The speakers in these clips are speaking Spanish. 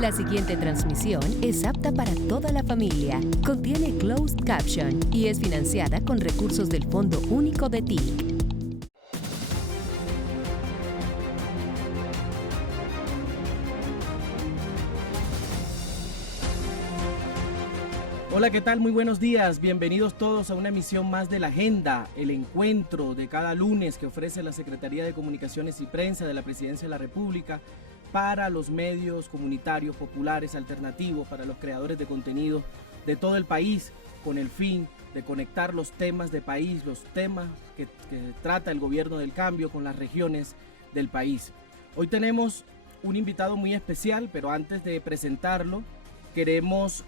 La siguiente transmisión es apta para toda la familia. Contiene closed caption y es financiada con recursos del Fondo Único de TIC. Hola, ¿qué tal? Muy buenos días. Bienvenidos todos a una emisión más de La Agenda, el encuentro de cada lunes que ofrece la Secretaría de Comunicaciones y Prensa de la Presidencia de la República para los medios comunitarios, populares, alternativos, para los creadores de contenido de todo el país, con el fin de conectar los temas de país, los temas que trata el gobierno del cambio con las regiones del país. Hoy tenemos un invitado muy especial, pero antes de presentarlo, queremos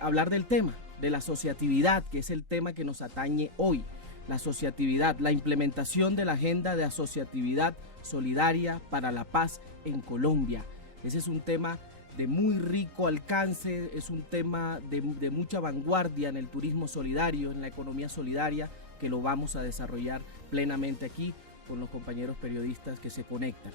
hablar del tema, de la asociatividad, que es el tema que nos atañe hoy. La asociatividad, la implementación de la agenda de asociatividad solidaria para la paz en Colombia. Ese es un tema de muy rico alcance, es un tema de mucha vanguardia en el turismo solidario, en la economía solidaria, que lo vamos a desarrollar plenamente aquí con los compañeros periodistas que se conectan.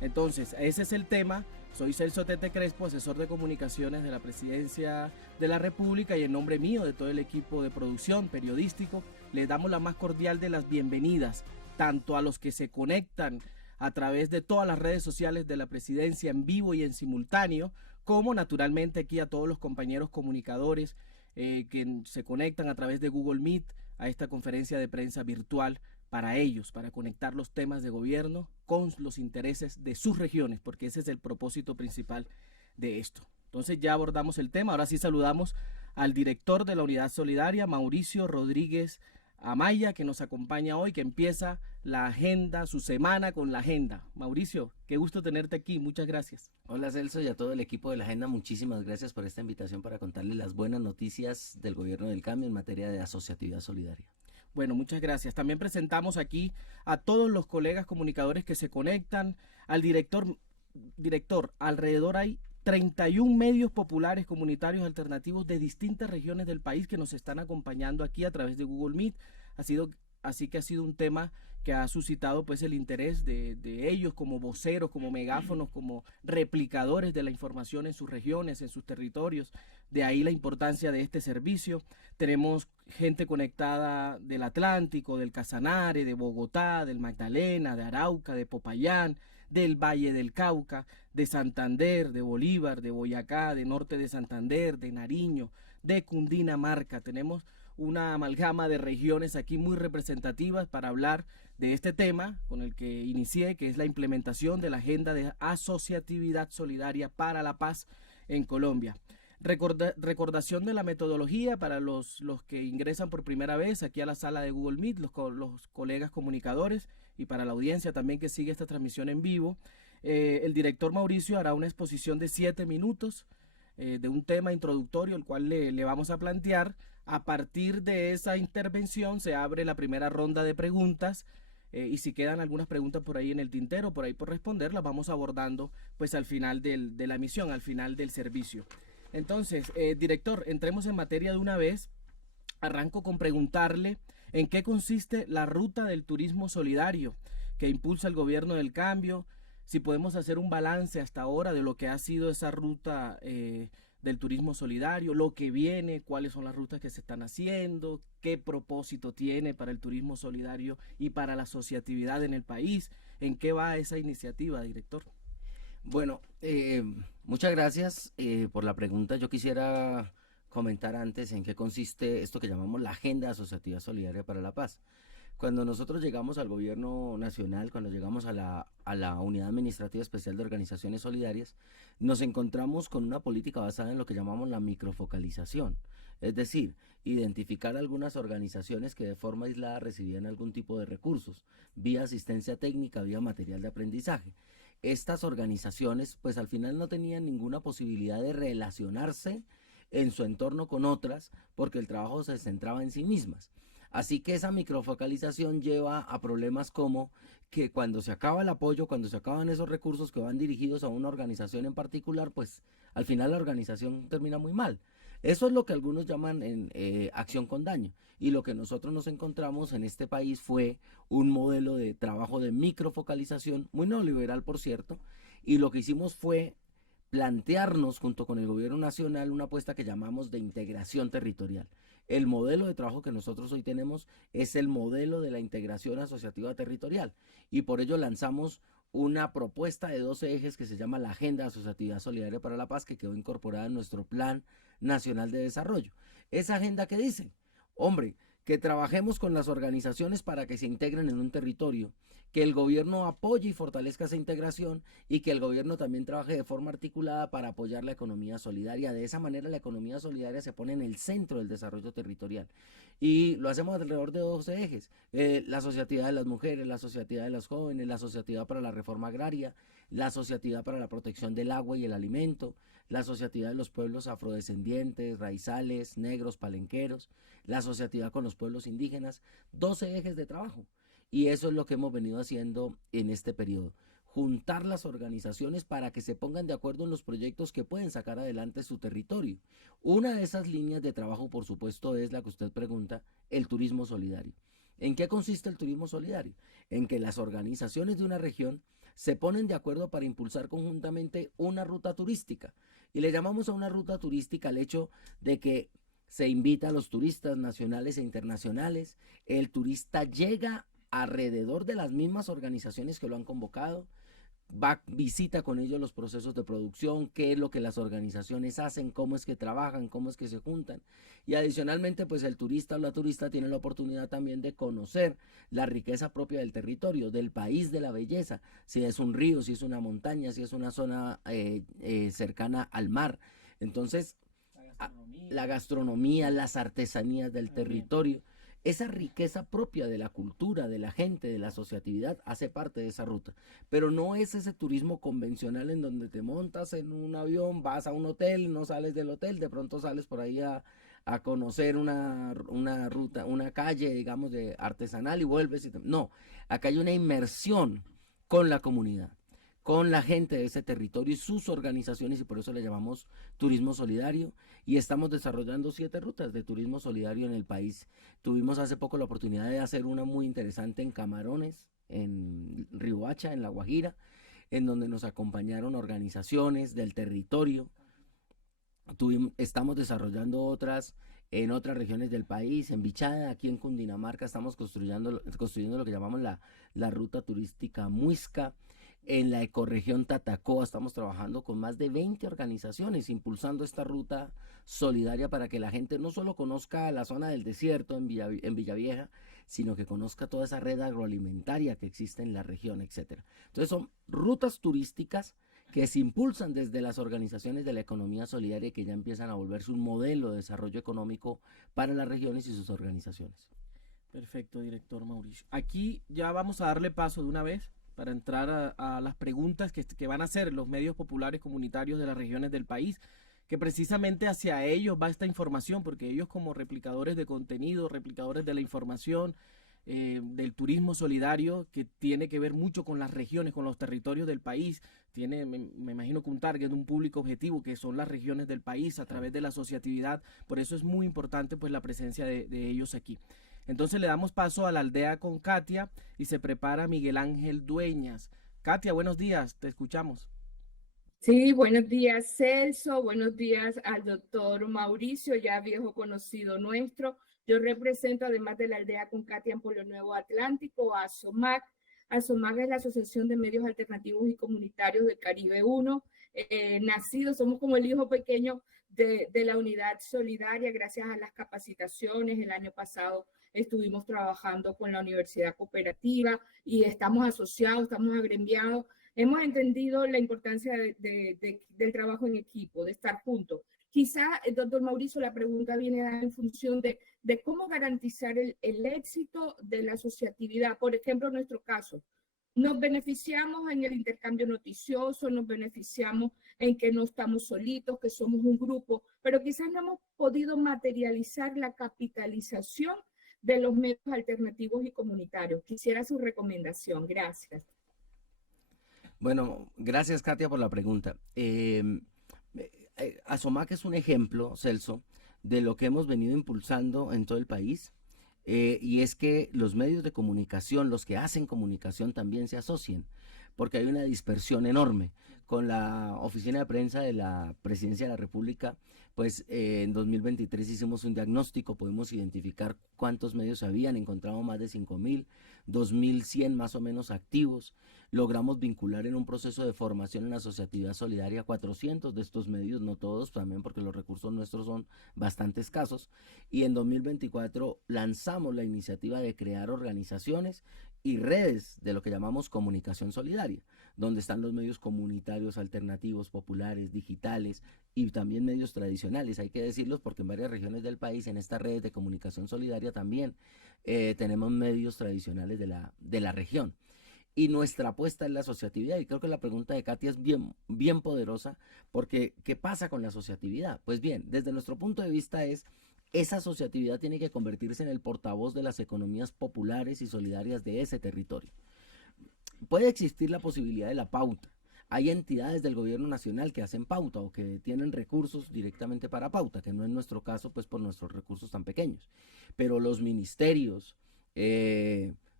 Entonces, ese es el tema. Soy Celso Tete Crespo, asesor de comunicaciones de la Presidencia de la República, y en nombre mío, de todo el equipo de producción periodístico, les damos la más cordial de las bienvenidas, tanto a los que se conectan a través de todas las redes sociales de la Presidencia en vivo y en simultáneo, como naturalmente aquí a todos los compañeros comunicadores que se conectan a través de Google Meet a esta conferencia de prensa virtual para ellos, para conectar los temas de gobierno con los intereses de sus regiones, porque ese es el propósito principal de esto. Entonces ya abordamos el tema, ahora sí saludamos al director de la Unidad Solidaria, Mauricio Rodríguez Amaya, que nos acompaña hoy, que empieza la agenda, su semana con la agenda. Mauricio, qué gusto tenerte aquí, muchas gracias. Hola Celso y a todo el equipo de la agenda, muchísimas gracias por esta invitación para contarles las buenas noticias del gobierno del cambio en materia de asociatividad solidaria. Bueno, muchas gracias. También presentamos aquí a todos los colegas comunicadores que se conectan, al director, alrededor hay 31 medios populares comunitarios alternativos de distintas regiones del país que nos están acompañando aquí a través de Google Meet. Así que ha sido un tema que ha suscitado pues el interés de ellos como voceros, como megáfonos, como replicadores de la información en sus regiones, en sus territorios. De ahí la importancia de este servicio. Tenemos gente conectada del Atlántico, del Casanare, de Bogotá, del Magdalena, de Arauca, de Popayán, del Valle del Cauca, de Santander, de Bolívar, de Boyacá, de Norte de Santander, de Nariño, de Cundinamarca. Tenemos una amalgama de regiones aquí muy representativas para hablar de este tema con el que inicié, que es la implementación de la agenda de asociatividad solidaria para la paz en Colombia. Recordación de la metodología para los que ingresan por primera vez aquí a la sala de Google Meet, los colegas comunicadores, y para la audiencia también que sigue esta transmisión en vivo. El director Mauricio hará una exposición de 7 minutos de un tema introductorio, el cual le vamos a plantear. A partir de esa intervención se abre la primera ronda de preguntas, y si quedan algunas preguntas por ahí en el tintero, por ahí por responder, las vamos abordando pues al final de la emisión, al final del servicio. Entonces, director, entremos en materia de una vez. Arranco con preguntarle en qué consiste la ruta del turismo solidario que impulsa el gobierno del cambio, si podemos hacer un balance hasta ahora de lo que ha sido esa ruta del turismo solidario, lo que viene, cuáles son las rutas que se están haciendo, qué propósito tiene para el turismo solidario y para la asociatividad en el país, en qué va esa iniciativa, director. Bueno, muchas gracias por la pregunta. Yo quisiera comentar antes en qué consiste esto que llamamos la Agenda Asociativa Solidaria para la Paz. Cuando nosotros llegamos al gobierno nacional, cuando llegamos a la Unidad Administrativa Especial de Organizaciones Solidarias, nos encontramos con una política basada en lo que llamamos la microfocalización. Es decir, identificar algunas organizaciones que de forma aislada recibían algún tipo de recursos, vía asistencia técnica, vía material de aprendizaje. Estas organizaciones pues al final no tenían ninguna posibilidad de relacionarse en su entorno con otras porque el trabajo se centraba en sí mismas. Así que esa microfocalización lleva a problemas como que cuando se acaba el apoyo, cuando se acaban esos recursos que van dirigidos a una organización en particular, pues al final la organización termina muy mal. Eso es lo que algunos llaman acción con daño. Y lo que nosotros nos encontramos en este país fue un modelo de trabajo de microfocalización, muy neoliberal por cierto, y lo que hicimos fue plantearnos junto con el gobierno nacional una apuesta que llamamos de integración territorial. El modelo de trabajo que nosotros hoy tenemos es el modelo de la integración asociativa territorial y por ello lanzamos una propuesta de 12 ejes que se llama la Agenda de Asociatividad Solidaria para la Paz, que quedó incorporada en nuestro Plan Nacional de Desarrollo. Esa agenda que dice, hombre, que trabajemos con las organizaciones para que se integren en un territorio, que el gobierno apoye y fortalezca esa integración y que el gobierno también trabaje de forma articulada para apoyar la economía solidaria. De esa manera la economía solidaria se pone en el centro del desarrollo territorial y lo hacemos alrededor de 12 ejes, la asociatividad de las mujeres, la asociatividad de los jóvenes, la asociatividad para la reforma agraria, la asociatividad para la protección del agua y el alimento, la asociatividad de los pueblos afrodescendientes, raizales, negros, palenqueros, la asociatividad con los pueblos indígenas, 12 ejes de trabajo. Y eso es lo que hemos venido haciendo en este periodo. Juntar las organizaciones para que se pongan de acuerdo en los proyectos que pueden sacar adelante su territorio. Una de esas líneas de trabajo, por supuesto, es la que usted pregunta, el turismo solidario. ¿En qué consiste el turismo solidario? En que las organizaciones de una región se ponen de acuerdo para impulsar conjuntamente una ruta turística. Y le llamamos a una ruta turística al hecho de que se invita a los turistas nacionales e internacionales, el turista llega alrededor de las mismas organizaciones que lo han convocado, visita con ellos los procesos de producción, qué es lo que las organizaciones hacen, cómo es que trabajan, cómo es que se juntan. Y adicionalmente, pues el turista o la turista tiene la oportunidad también de conocer la riqueza propia del territorio, del país de la belleza, si es un río, si es una montaña, si es una zona cercana al mar. Entonces, la gastronomía, las artesanías del territorio. Esa riqueza propia de la cultura, de la gente, de la asociatividad, hace parte de esa ruta. Pero no es ese turismo convencional en donde te montas en un avión, vas a un hotel, no sales del hotel, de pronto sales por ahí a conocer una ruta, una calle, digamos, de artesanal y vuelves. No, acá hay una inmersión con la comunidad, con la gente de ese territorio y sus organizaciones, y por eso le llamamos turismo solidario, y estamos desarrollando 7 rutas de turismo solidario en el país. Tuvimos hace poco la oportunidad de hacer una muy interesante en Camarones, en Riohacha, en La Guajira, en donde nos acompañaron organizaciones del territorio. Estamos desarrollando otras en otras regiones del país, en Vichada, aquí en Cundinamarca, estamos construyendo lo que llamamos la ruta turística Muisca. En la ecorregión Tatacoa estamos trabajando con más de 20 organizaciones impulsando esta ruta solidaria para que la gente no solo conozca la zona del desierto en Villavieja, sino que conozca toda esa red agroalimentaria que existe en la región, etcétera. Entonces son rutas turísticas que se impulsan desde las organizaciones de la economía solidaria y que ya empiezan a volverse un modelo de desarrollo económico para las regiones y sus organizaciones. Perfecto, director Mauricio. Aquí ya vamos a darle paso de una vez para entrar a las preguntas que van a hacer los medios populares comunitarios de las regiones del país, que precisamente hacia ellos va esta información, porque ellos como replicadores de contenido, replicadores de la información, del turismo solidario, que tiene que ver mucho con las regiones, con los territorios del país, tiene, me imagino que un target, un público objetivo, que son las regiones del país a través de la asociatividad, por eso es muy importante pues la presencia de ellos aquí. Entonces le damos paso a la aldea con Katia y se prepara Miguel Ángel Dueñas. Katia, buenos días, te escuchamos. Sí, buenos días, Celso. Buenos días al doctor Mauricio, ya viejo conocido nuestro. Yo represento, además de la aldea con Katia en Pueblo Nuevo Atlántico, a ASOMAC. ASOMAC es la Asociación de Medios Alternativos y Comunitarios del Caribe 1. Somos como el hijo pequeño de la unidad solidaria, gracias a las capacitaciones. El año pasado estuvimos trabajando con la Universidad Cooperativa y estamos asociados, estamos agremiados. Hemos entendido la importancia del trabajo en equipo, de estar juntos. Quizá, doctor Mauricio, la pregunta viene en función de cómo garantizar el éxito de la asociatividad. Por ejemplo, en nuestro caso, nos beneficiamos en el intercambio noticioso, nos beneficiamos en que no estamos solitos, que somos un grupo, pero quizás no hemos podido materializar la capitalización de los medios alternativos y comunitarios. Quisiera su recomendación. Gracias. Bueno, gracias, Katia, por la pregunta. ASOMAC es un ejemplo, Celso, de lo que hemos venido impulsando en todo el país, y es que los medios de comunicación, los que hacen comunicación, también se asocien, porque hay una dispersión enorme. con la oficina de prensa de la Presidencia de la República, pues en 2023 hicimos un diagnóstico, pudimos identificar cuántos medios habían, encontramos más de 5.000, 2.100 más o menos activos, logramos vincular en un proceso de formación en la asociatividad solidaria 400 de estos medios, no todos, también porque los recursos nuestros son bastante escasos, y en 2024 lanzamos la iniciativa de crear organizaciones y redes de lo que llamamos comunicación solidaria, donde están los medios comunitarios, alternativos, populares, digitales y también medios tradicionales, hay que decirlos porque en varias regiones del país, en estas redes de comunicación solidaria también tenemos medios tradicionales de la región. Y nuestra apuesta es la asociatividad, y creo que la pregunta de Katia es bien poderosa, porque ¿qué pasa con la asociatividad? Pues bien, desde nuestro punto de vista esa asociatividad tiene que convertirse en el portavoz de las economías populares y solidarias de ese territorio. Puede existir la posibilidad de la pauta. Hay entidades del gobierno nacional que hacen pauta o que tienen recursos directamente para pauta, que no es nuestro caso, pues por nuestros recursos tan pequeños. Pero los ministerios,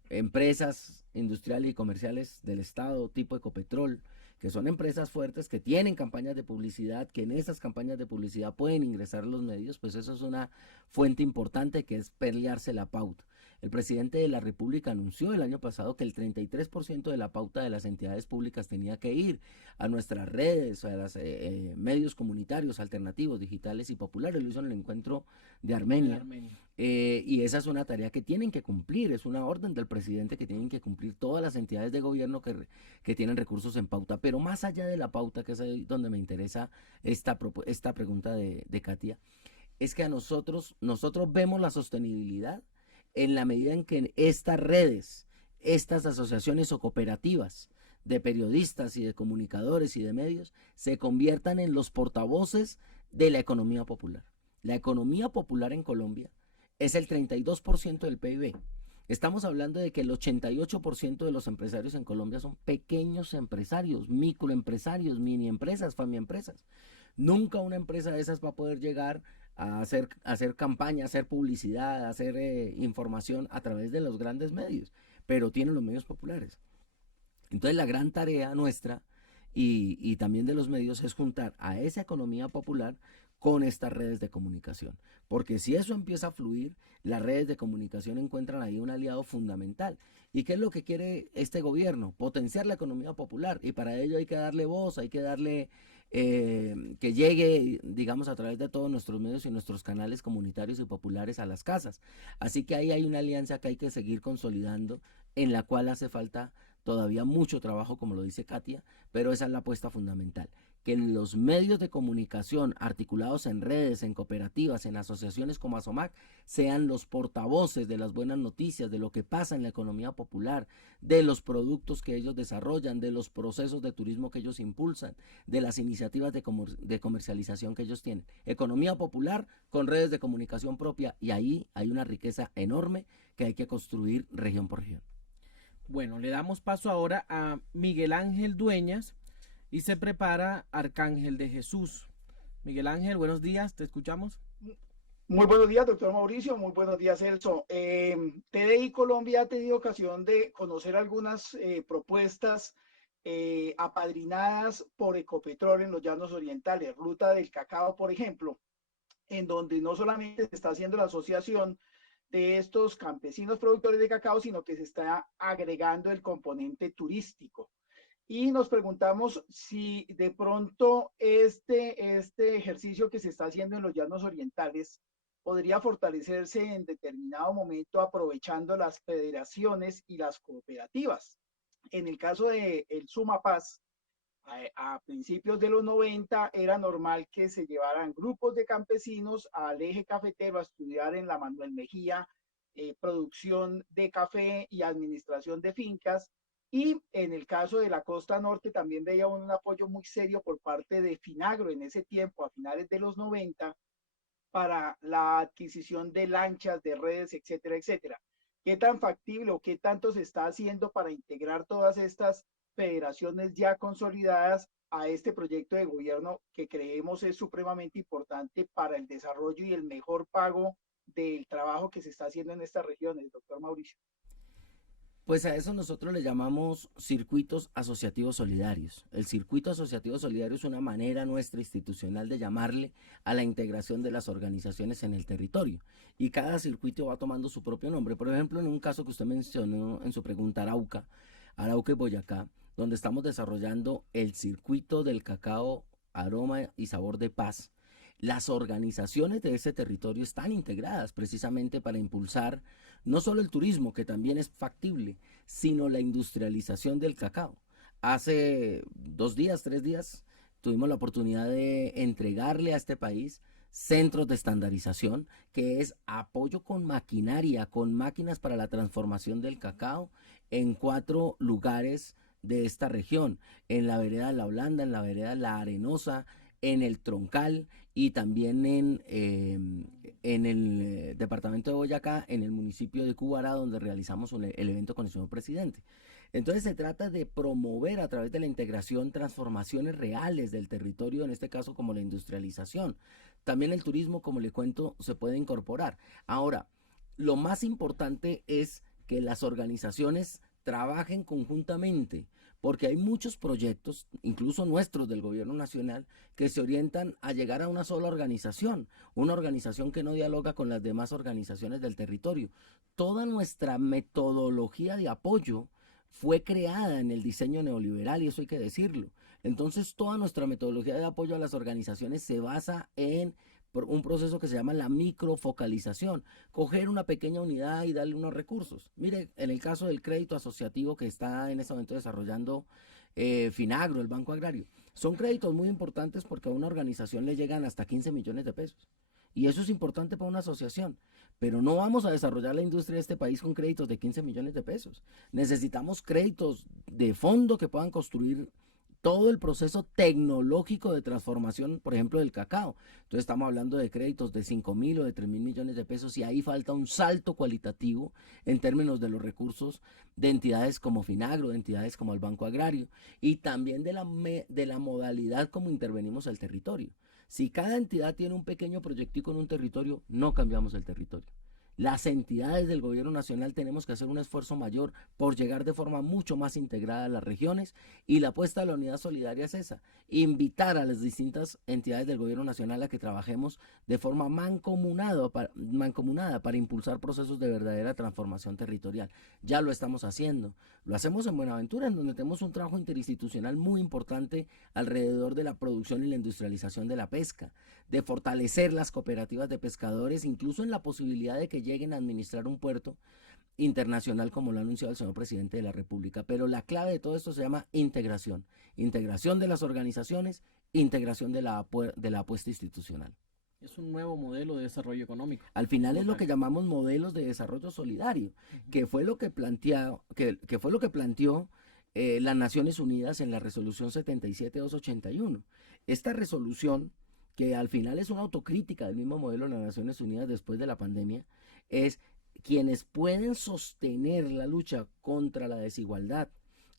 empresas industriales y comerciales del Estado, tipo Ecopetrol, que son empresas fuertes que tienen campañas de publicidad, que en esas campañas de publicidad pueden ingresar los medios, pues eso es una fuente importante que es pelearse la pauta. El presidente de la República anunció el año pasado que el 33% de la pauta de las entidades públicas tenía que ir a nuestras redes, a los medios comunitarios, alternativos, digitales y populares. Lo hizo en el encuentro de Armenia. Y esa es una tarea que tienen que cumplir, es una orden del presidente que tienen que cumplir todas las entidades de gobierno que tienen recursos en pauta. Pero más allá de la pauta, que es ahí donde me interesa esta pregunta de Katia, es que a nosotros vemos la sostenibilidad en la medida en que estas redes, estas asociaciones o cooperativas de periodistas y de comunicadores y de medios se conviertan en los portavoces de la economía popular. La economía popular en Colombia es el 32% del PIB. Estamos hablando de que el 88% de los empresarios en Colombia son pequeños empresarios, microempresarios, mini empresas, familiaempresas. Nunca una empresa de esas va a poder llegar a hacer campaña, a hacer publicidad, a hacer información a través de los grandes medios, pero tienen los medios populares. Entonces la gran tarea nuestra y también de los medios es juntar a esa economía popular con estas redes de comunicación, porque si eso empieza a fluir, las redes de comunicación encuentran ahí un aliado fundamental. ¿Y qué es lo que quiere este gobierno? Potenciar la economía popular, y para ello hay que darle voz, hay que darle que llegue, digamos, a través de todos nuestros medios y nuestros canales comunitarios y populares a las casas. Así que ahí hay una alianza que hay que seguir consolidando, en la cual hace falta todavía mucho trabajo, como lo dice Katia, pero esa es la apuesta fundamental, que los medios de comunicación articulados en redes, en cooperativas, en asociaciones como ASOMAC, sean los portavoces de las buenas noticias, de lo que pasa en la economía popular, de los productos que ellos desarrollan, de los procesos de turismo que ellos impulsan, de las iniciativas de comercialización que ellos tienen. Economía popular con redes de comunicación propia, y ahí hay una riqueza enorme que hay que construir región por región. Bueno, le damos paso ahora a Miguel Ángel Dueñas y se prepara Arcángel de Jesús. Miguel Ángel, buenos días, te escuchamos. Muy buenos días, doctor Mauricio, muy buenos días, Celso. TDI Colombia ha tenido ocasión de conocer algunas propuestas apadrinadas por Ecopetrol en los Llanos Orientales, Ruta del Cacao, por ejemplo, en donde no solamente se está haciendo la asociación de estos campesinos productores de cacao, sino que se está agregando el componente turístico. Y nos preguntamos si de pronto este ejercicio que se está haciendo en los Llanos Orientales podría fortalecerse en determinado momento aprovechando las federaciones y las cooperativas. En el caso de el Sumapaz, a principios de los 90 era normal que se llevaran grupos de campesinos al eje cafetero a estudiar en la Manuel Mejía producción de café y administración de fincas. Y en el caso de la costa norte también veía un apoyo muy serio por parte de Finagro en ese tiempo, a finales de los 90, para la adquisición de lanchas, de redes, etcétera, etcétera. ¿Qué tan factible o qué tanto se está haciendo para integrar todas estas federaciones ya consolidadas a este proyecto de gobierno que creemos es supremamente importante para el desarrollo y el mejor pago del trabajo que se está haciendo en estas regiones, doctor Mauricio? Bueno, Pues a eso nosotros le llamamos circuitos asociativos solidarios. El circuito asociativo solidario es una manera nuestra institucional de llamarle a la integración de las organizaciones en el territorio. Y cada circuito va tomando su propio nombre. Por ejemplo, en un caso que usted mencionó en su pregunta, Arauca y Boyacá, donde estamos desarrollando el circuito del cacao, aroma y sabor de paz. Las organizaciones de ese territorio están integradas precisamente para impulsar no solo el turismo, que también es factible, sino la industrialización del cacao. Hace 2 días, 3 días, tuvimos la oportunidad de entregarle a este país centros de estandarización, que es apoyo con maquinaria, con máquinas para la transformación del cacao en 4 lugares de esta región, en la vereda La Holanda, en la vereda La Arenosa, en el Troncal y también en el departamento de Boyacá, en el municipio de Cubará, donde realizamos el evento con el señor presidente. Entonces se trata de promover a través de la integración transformaciones reales del territorio, en este caso como la industrialización. También el turismo, como le cuento, se puede incorporar. Ahora, lo más importante es que las organizaciones trabajen conjuntamente, porque hay muchos proyectos, incluso nuestros del gobierno nacional, que se orientan a llegar a una sola organización, una organización que no dialoga con las demás organizaciones del territorio. Toda nuestra metodología de apoyo fue creada en el diseño neoliberal, y eso hay que decirlo. Entonces, toda nuestra metodología de apoyo a las organizaciones se basa en un proceso que se llama la microfocalización, coger una pequeña unidad y darle unos recursos. Mire, en el caso del crédito asociativo que está en este momento desarrollando Finagro, el Banco Agrario, son créditos muy importantes porque a una organización le llegan hasta 15 millones de pesos. Y eso es importante para una asociación, pero no vamos a desarrollar la industria de este país con créditos de 15 millones de pesos. Necesitamos créditos de fondo que puedan construir todo el proceso tecnológico de transformación, por ejemplo, del cacao. Entonces estamos hablando de créditos de 5.000 o de 3.000 millones de pesos, y ahí falta un salto cualitativo en términos de los recursos de entidades como Finagro, de entidades como el Banco Agrario, y también de la modalidad como intervenimos al territorio. Si cada entidad tiene un pequeño proyectico en un territorio, no cambiamos el territorio. Las entidades del gobierno nacional tenemos que hacer un esfuerzo mayor por llegar de forma mucho más integrada a las regiones, y la apuesta a la unidad solidaria es esa: invitar a las distintas entidades del gobierno nacional a que trabajemos de forma mancomunada para impulsar procesos de verdadera transformación territorial. Ya lo estamos haciendo. Lo hacemos en Buenaventura, en donde tenemos un trabajo interinstitucional muy importante alrededor de la producción y la industrialización de la pesca, de fortalecer las cooperativas de pescadores, incluso en la posibilidad de que lleguen a administrar un puerto internacional, como lo ha anunciado el señor presidente de la República. Pero la clave de todo esto se llama integración. Integración de las organizaciones, integración de la apuesta institucional. Es un nuevo modelo de desarrollo económico. Al final es lo que llamamos modelos de desarrollo solidario, que fue lo que planteó las Naciones Unidas en la resolución 77-281. Esta resolución, que al final es una autocrítica del mismo modelo de las Naciones Unidas después de la pandemia, es: quienes pueden sostener la lucha contra la desigualdad,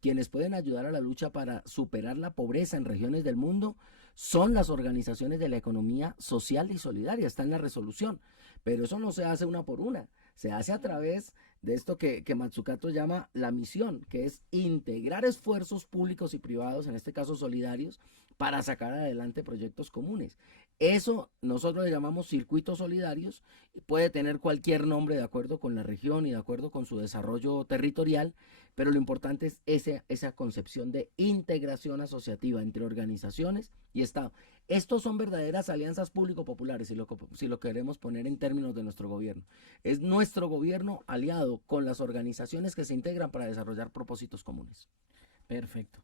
quienes pueden ayudar a la lucha para superar la pobreza en regiones del mundo, son las organizaciones de la economía social y solidaria. Está en la resolución, pero eso no se hace una por una, se hace a través de esto que Matsukato llama la misión, que es integrar esfuerzos públicos y privados, en este caso solidarios, para sacar adelante proyectos comunes. Eso nosotros le llamamos circuitos solidarios, puede tener cualquier nombre de acuerdo con la región y de acuerdo con su desarrollo territorial, pero lo importante es esa concepción de integración asociativa entre organizaciones y Estado. Estos son verdaderas alianzas público-populares, si lo queremos poner en términos de nuestro gobierno. Es nuestro gobierno aliado con las organizaciones que se integran para desarrollar propósitos comunes. Perfecto.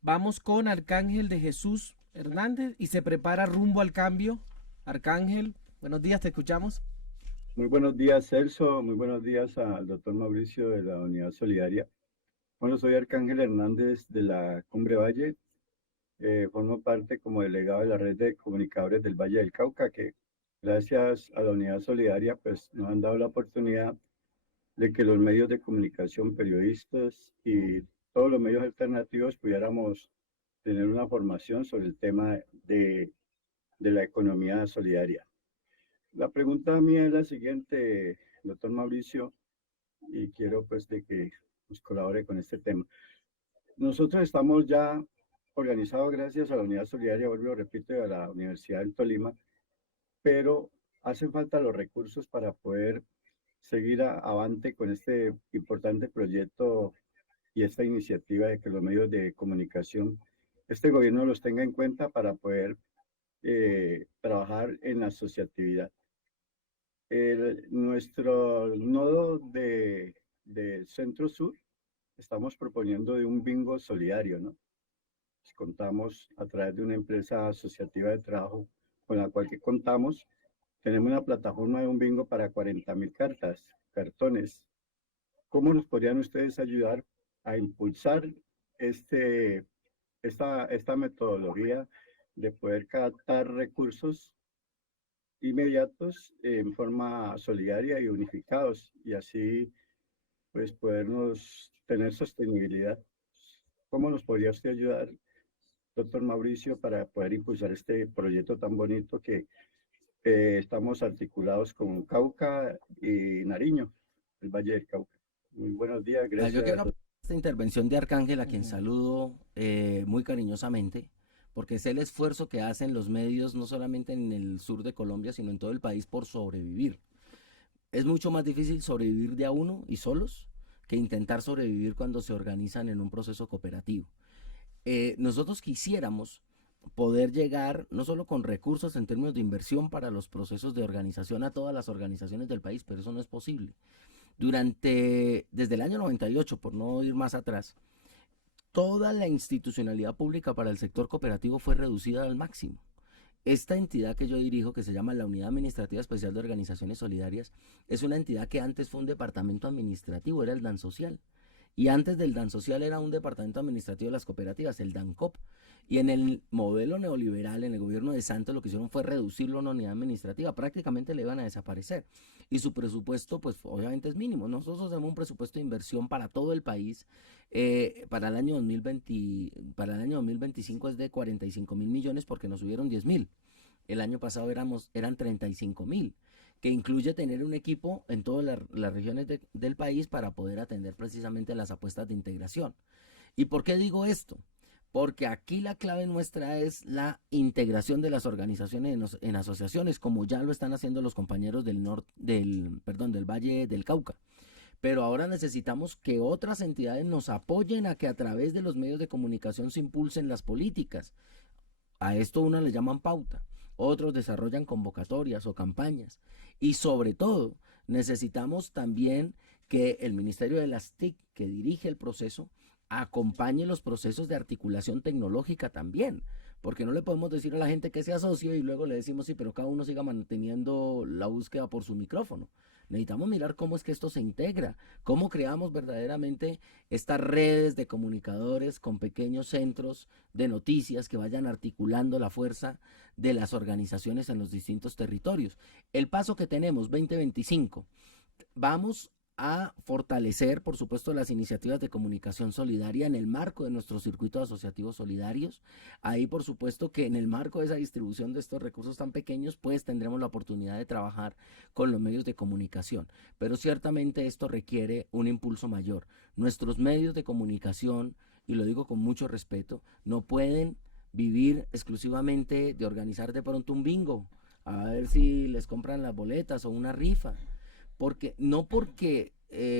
Vamos con Arcángel de Jesús Hernández y se prepara rumbo al cambio. Arcángel, buenos días, te escuchamos. Muy buenos días, Celso. Muy buenos días al doctor Mauricio de la Unidad Solidaria. Bueno, soy Arcángel Hernández de la Cumbre Valle. Formo parte como delegado de la red de comunicadores del Valle del Cauca, que gracias a la Unidad Solidaria pues nos han dado la oportunidad de que los medios de comunicación, periodistas y todos los medios alternativos pudiéramos tener una formación sobre el tema de la economía solidaria. La pregunta mía es la siguiente, doctor Mauricio, y quiero pues de que nos colabore con este tema. Nosotros estamos ya organizados gracias a la Unidad Solidaria, vuelvo y repito, y a la Universidad del Tolima, pero hacen falta los recursos para poder seguir avante con este importante proyecto y esta iniciativa de que los medios de comunicación, este gobierno los tenga en cuenta para poder trabajar en la asociatividad. Nuestro nodo de Centro Sur, estamos proponiendo de un bingo solidario, ¿no? Contamos a través de una empresa asociativa de trabajo con la cual que contamos. Tenemos una plataforma de un bingo para 40.000 cartones. ¿Cómo nos podrían ustedes ayudar a impulsar esta metodología de poder captar recursos inmediatos en forma solidaria y unificados, y así pues podernos tener sostenibilidad? ¿Cómo nos podría usted ayudar, doctor Mauricio, para poder impulsar este proyecto tan bonito que estamos articulados con Cauca y Nariño, el Valle del Cauca? Muy buenos días, gracias. Yo quiero esta intervención de Arcángel, a quien saludo muy cariñosamente, porque es el esfuerzo que hacen los medios, no solamente en el sur de Colombia, sino en todo el país, por sobrevivir. Es mucho más difícil sobrevivir de a uno y solos que intentar sobrevivir cuando se organizan en un proceso cooperativo. Nosotros quisiéramos poder llegar no solo con recursos en términos de inversión para los procesos de organización a todas las organizaciones del país, pero eso no es posible. Desde el año 98, por no ir más atrás, toda la institucionalidad pública para el sector cooperativo fue reducida al máximo. Esta entidad que yo dirijo, que se llama la Unidad Administrativa Especial de Organizaciones Solidarias, es una entidad que antes fue un departamento administrativo, era el DANSocial. Y antes del DANSocial era un departamento administrativo de las cooperativas, el DANCOP. Y en el modelo neoliberal, en el gobierno de Santos, lo que hicieron fue reducirlo a una unidad administrativa. Prácticamente le iban a desaparecer. Y su presupuesto, pues obviamente es mínimo. Nosotros tenemos un presupuesto de inversión para todo el país. Para el año 2025 es de 45.000 millones porque nos subieron 10.000. El año pasado eran 35.000, que incluye tener un equipo en todas las regiones del país para poder atender precisamente las apuestas de integración. ¿Y por qué digo esto? Porque aquí la clave nuestra es la integración de las organizaciones en asociaciones, como ya lo están haciendo los compañeros del Valle del Cauca. Pero ahora necesitamos que otras entidades nos apoyen a que a través de los medios de comunicación se impulsen las políticas. A esto unas le llaman pauta, otros desarrollan convocatorias o campañas. Y sobre todo, necesitamos también que el Ministerio de las TIC, que dirige el proceso, acompañe los procesos de articulación tecnológica también, porque no le podemos decir a la gente que se asocie y luego le decimos sí, pero cada uno siga manteniendo la búsqueda por su micrófono. Necesitamos mirar cómo es que esto se integra, cómo creamos verdaderamente estas redes de comunicadores con pequeños centros de noticias que vayan articulando la fuerza de las organizaciones en los distintos territorios. El paso que tenemos, 2025, vamos a fortalecer, por supuesto, las iniciativas de comunicación solidaria en el marco de nuestros circuitos asociativos solidarios. Ahí, por supuesto, que en el marco de esa distribución de estos recursos tan pequeños, pues tendremos la oportunidad de trabajar con los medios de comunicación. Pero ciertamente esto requiere un impulso mayor. Nuestros medios de comunicación, y lo digo con mucho respeto, no pueden vivir exclusivamente de organizar de pronto un bingo, a ver si les compran las boletas o una rifa. No porque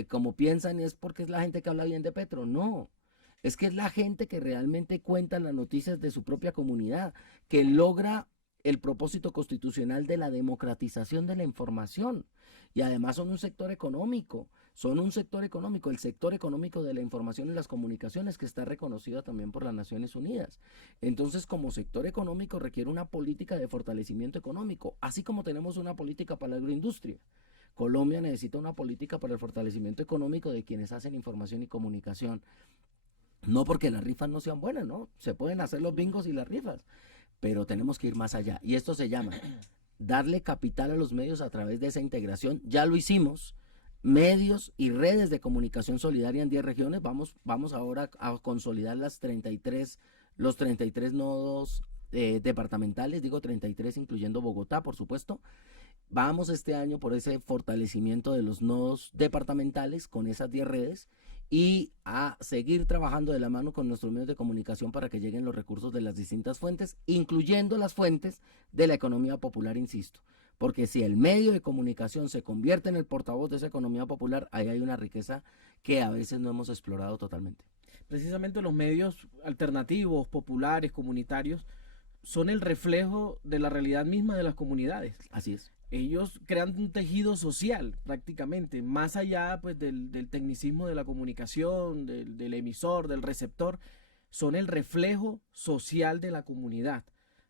como piensan es porque es la gente que habla bien de Petro, no, es que es la gente que realmente cuenta las noticias de su propia comunidad, que logra el propósito constitucional de la democratización de la información, y además son un sector económico, el sector económico de la información y las comunicaciones, que está reconocido también por las Naciones Unidas. Entonces, como sector económico requiere una política de fortalecimiento económico, así como tenemos una política para la agroindustria. Colombia necesita una política para el fortalecimiento económico de quienes hacen información y comunicación. No porque las rifas no sean buenas, ¿no? Se pueden hacer los bingos y las rifas, pero tenemos que ir más allá. Y esto se llama darle capital a los medios a través de esa integración. Ya lo hicimos. Medios y redes de comunicación solidaria en 10 regiones. Vamos ahora a consolidar los 33 nodos departamentales, digo 33 incluyendo Bogotá, por supuesto. Vamos este año por ese fortalecimiento de los nodos departamentales con esas 10 redes, y a seguir trabajando de la mano con nuestros medios de comunicación para que lleguen los recursos de las distintas fuentes, incluyendo las fuentes de la economía popular, insisto. Porque si el medio de comunicación se convierte en el portavoz de esa economía popular, ahí hay una riqueza que a veces no hemos explorado totalmente. Precisamente los medios alternativos, populares, comunitarios, son el reflejo de la realidad misma de las comunidades. Así es. Ellos crean un tejido social prácticamente, más allá pues del tecnicismo de la comunicación, del emisor, del receptor, son el reflejo social de la comunidad.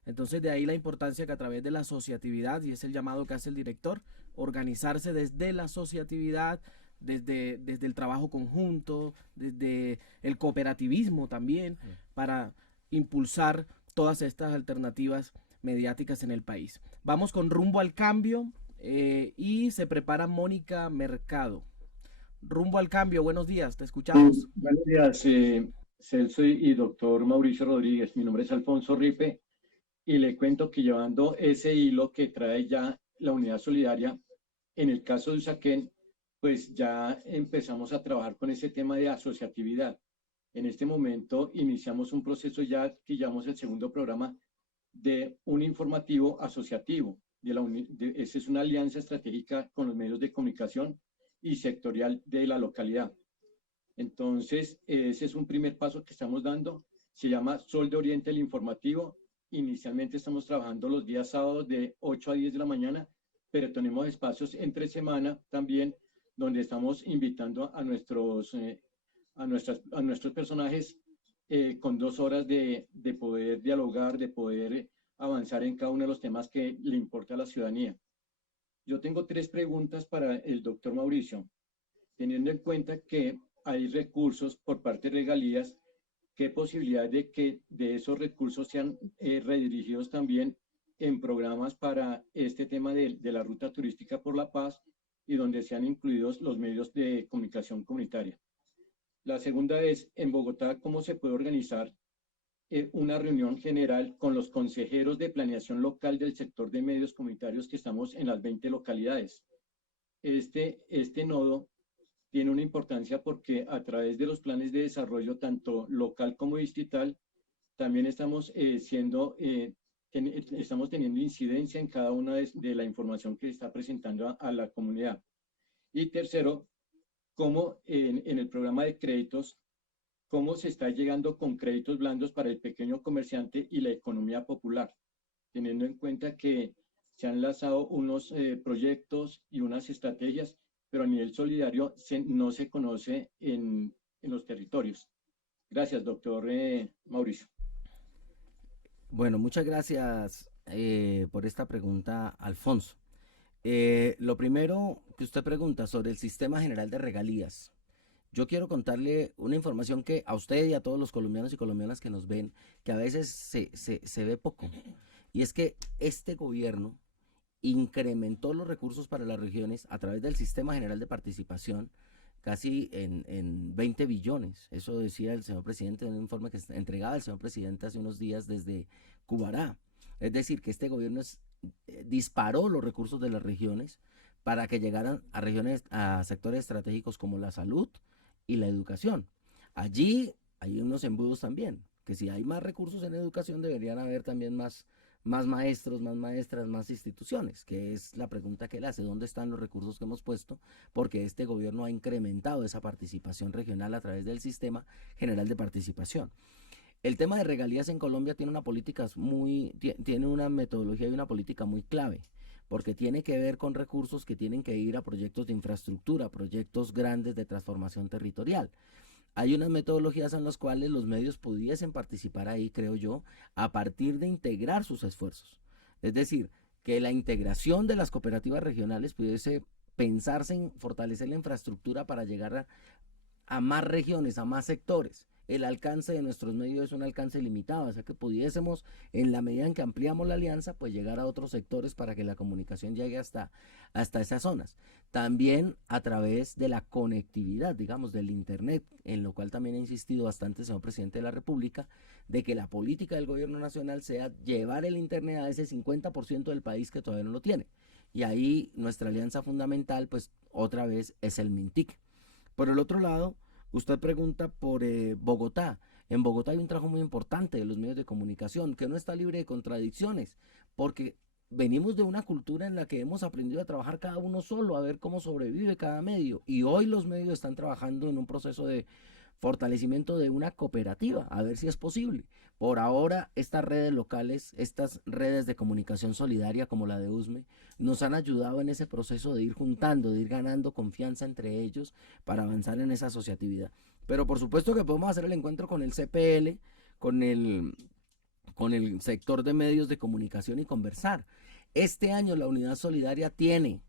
Entonces de ahí la importancia que a través de la asociatividad, y es el llamado que hace el director, organizarse desde la asociatividad, desde el trabajo conjunto, desde el cooperativismo también, para impulsar todas estas alternativas mediáticas en el país. Vamos con Rumbo al Cambio y se prepara Mónica Mercado. Rumbo al Cambio, buenos días, te escuchamos. Buenos días, Celso y doctor Mauricio Rodríguez. Mi nombre es Alfonso Ripe y le cuento que llevando ese hilo que trae ya la Unidad Solidaria, en el caso de Usaquén, pues ya empezamos a trabajar con ese tema de asociatividad. En este momento iniciamos un proceso ya que llamamos el segundo programa de un informativo asociativo. Esa es una alianza estratégica con los medios de comunicación y sectorial de la localidad. Entonces, ese es un primer paso que estamos dando. Se llama Sol de Oriente el Informativo. Inicialmente estamos trabajando los días sábados de 8 a 10 de la mañana, pero tenemos espacios entre semana también donde estamos invitando a nuestros personajes con 2 horas de poder dialogar, de poder avanzar en cada uno de los temas que le importa a la ciudadanía. Yo tengo 3 preguntas para el doctor Mauricio, teniendo en cuenta que hay recursos por parte de regalías. ¿Qué posibilidad de que de esos recursos sean redirigidos también en programas para este tema de la ruta turística por la paz y donde sean incluidos los medios de comunicación comunitaria? La segunda es, en Bogotá, ¿cómo se puede organizar una reunión general con los consejeros de planeación local del sector de medios comunitarios que estamos en las 20 localidades? Este nodo tiene una importancia porque a través de los planes de desarrollo, tanto local como distrital, también estamos estamos teniendo incidencia en cada una de la información que está presentando a la comunidad. Y tercero, cómo en el programa de créditos, cómo se está llegando con créditos blandos para el pequeño comerciante y la economía popular, teniendo en cuenta que se han lanzado unos proyectos y unas estrategias, pero a nivel solidario no se conoce en los territorios. Gracias, doctor Mauricio. Bueno, muchas gracias por esta pregunta, Alfonso. Lo primero que usted pregunta sobre el sistema general de regalías. Yo quiero contarle una información que a usted y a todos los colombianos y colombianas que nos ven, que a veces se ve poco. Y es que este gobierno incrementó los recursos para las regiones a través del sistema general de participación casi en 20 billones. Eso decía el señor presidente en un informe que entregaba el señor presidente hace unos días desde Cubará. Es decir, que este gobierno disparó los recursos de las regiones para que llegaran a regiones, a sectores estratégicos como la salud y la educación. Allí hay unos embudos también, que si hay más recursos en educación deberían haber también más maestros, más maestras, más instituciones, que es la pregunta que él hace: ¿dónde están los recursos que hemos puesto? Porque este gobierno ha incrementado esa participación regional a través del sistema general de participación. El tema de regalías en Colombia tiene tiene una metodología y una política muy clave, porque tiene que ver con recursos que tienen que ir a proyectos de infraestructura, proyectos grandes de transformación territorial. Hay unas metodologías en las cuales los medios pudiesen participar ahí, creo yo, a partir de integrar sus esfuerzos. Es decir, que la integración de las cooperativas regionales pudiese pensarse en fortalecer la infraestructura para llegar a más regiones, a más sectores. El alcance de nuestros medios es un alcance limitado, o sea que pudiésemos, en la medida en que ampliamos la alianza, pues llegar a otros sectores para que la comunicación llegue hasta esas zonas. También a través de la conectividad, digamos, del Internet, en lo cual también ha insistido bastante el señor presidente de la República, de que la política del gobierno nacional sea llevar el Internet a ese 50% del país que todavía no lo tiene. Y ahí nuestra alianza fundamental, pues otra vez, es el MINTIC. Por el otro lado, Usted pregunta por Bogotá. En Bogotá hay un trabajo muy importante de los medios de comunicación que no está libre de contradicciones, porque venimos de una cultura en la que hemos aprendido a trabajar cada uno solo, a ver cómo sobrevive cada medio. Y hoy los medios están trabajando en un proceso de fortalecimiento de una cooperativa, a ver si es posible. Por ahora, estas redes locales, estas redes de comunicación solidaria como la de USME, nos han ayudado en ese proceso de ir juntando, de ir ganando confianza entre ellos para avanzar en esa asociatividad. Pero por supuesto que podemos hacer el encuentro con el CPL, con el, con el sector de medios de comunicación y conversar. Este año la Unidad Solidaria tiene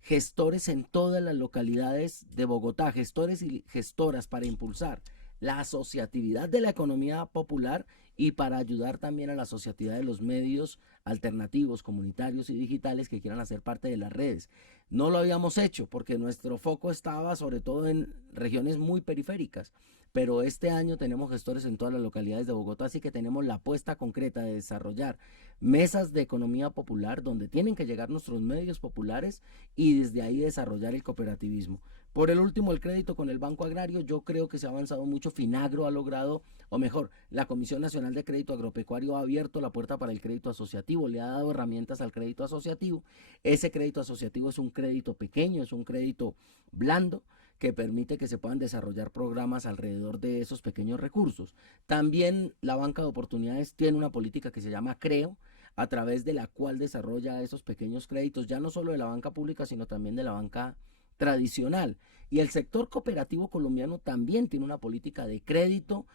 gestores en todas las localidades de Bogotá, gestores y gestoras para impulsar la asociatividad de la economía popular y para ayudar también a la asociatividad de los medios alternativos, comunitarios y digitales que quieran hacer parte de las redes. No lo habíamos hecho porque nuestro foco estaba sobre todo en regiones muy periféricas, pero este año tenemos gestores en todas las localidades de Bogotá, así que tenemos la apuesta concreta de desarrollar mesas de economía popular donde tienen que llegar nuestros medios populares y desde ahí desarrollar el cooperativismo. Por el último, el crédito con el Banco Agrario, yo creo que se ha avanzado mucho. Finagro ha logrado, o mejor, la Comisión Nacional de Crédito Agropecuario ha abierto la puerta para el crédito asociativo, le ha dado herramientas al crédito asociativo. Ese crédito asociativo es un crédito pequeño, es un crédito blando, que permite que se puedan desarrollar programas alrededor de esos pequeños recursos. También la Banca de Oportunidades tiene una política que se llama CREO, a través de la cual desarrolla esos pequeños créditos, ya no solo de la banca pública, sino también de la banca tradicional. Y el sector cooperativo colombiano también tiene una política de crédito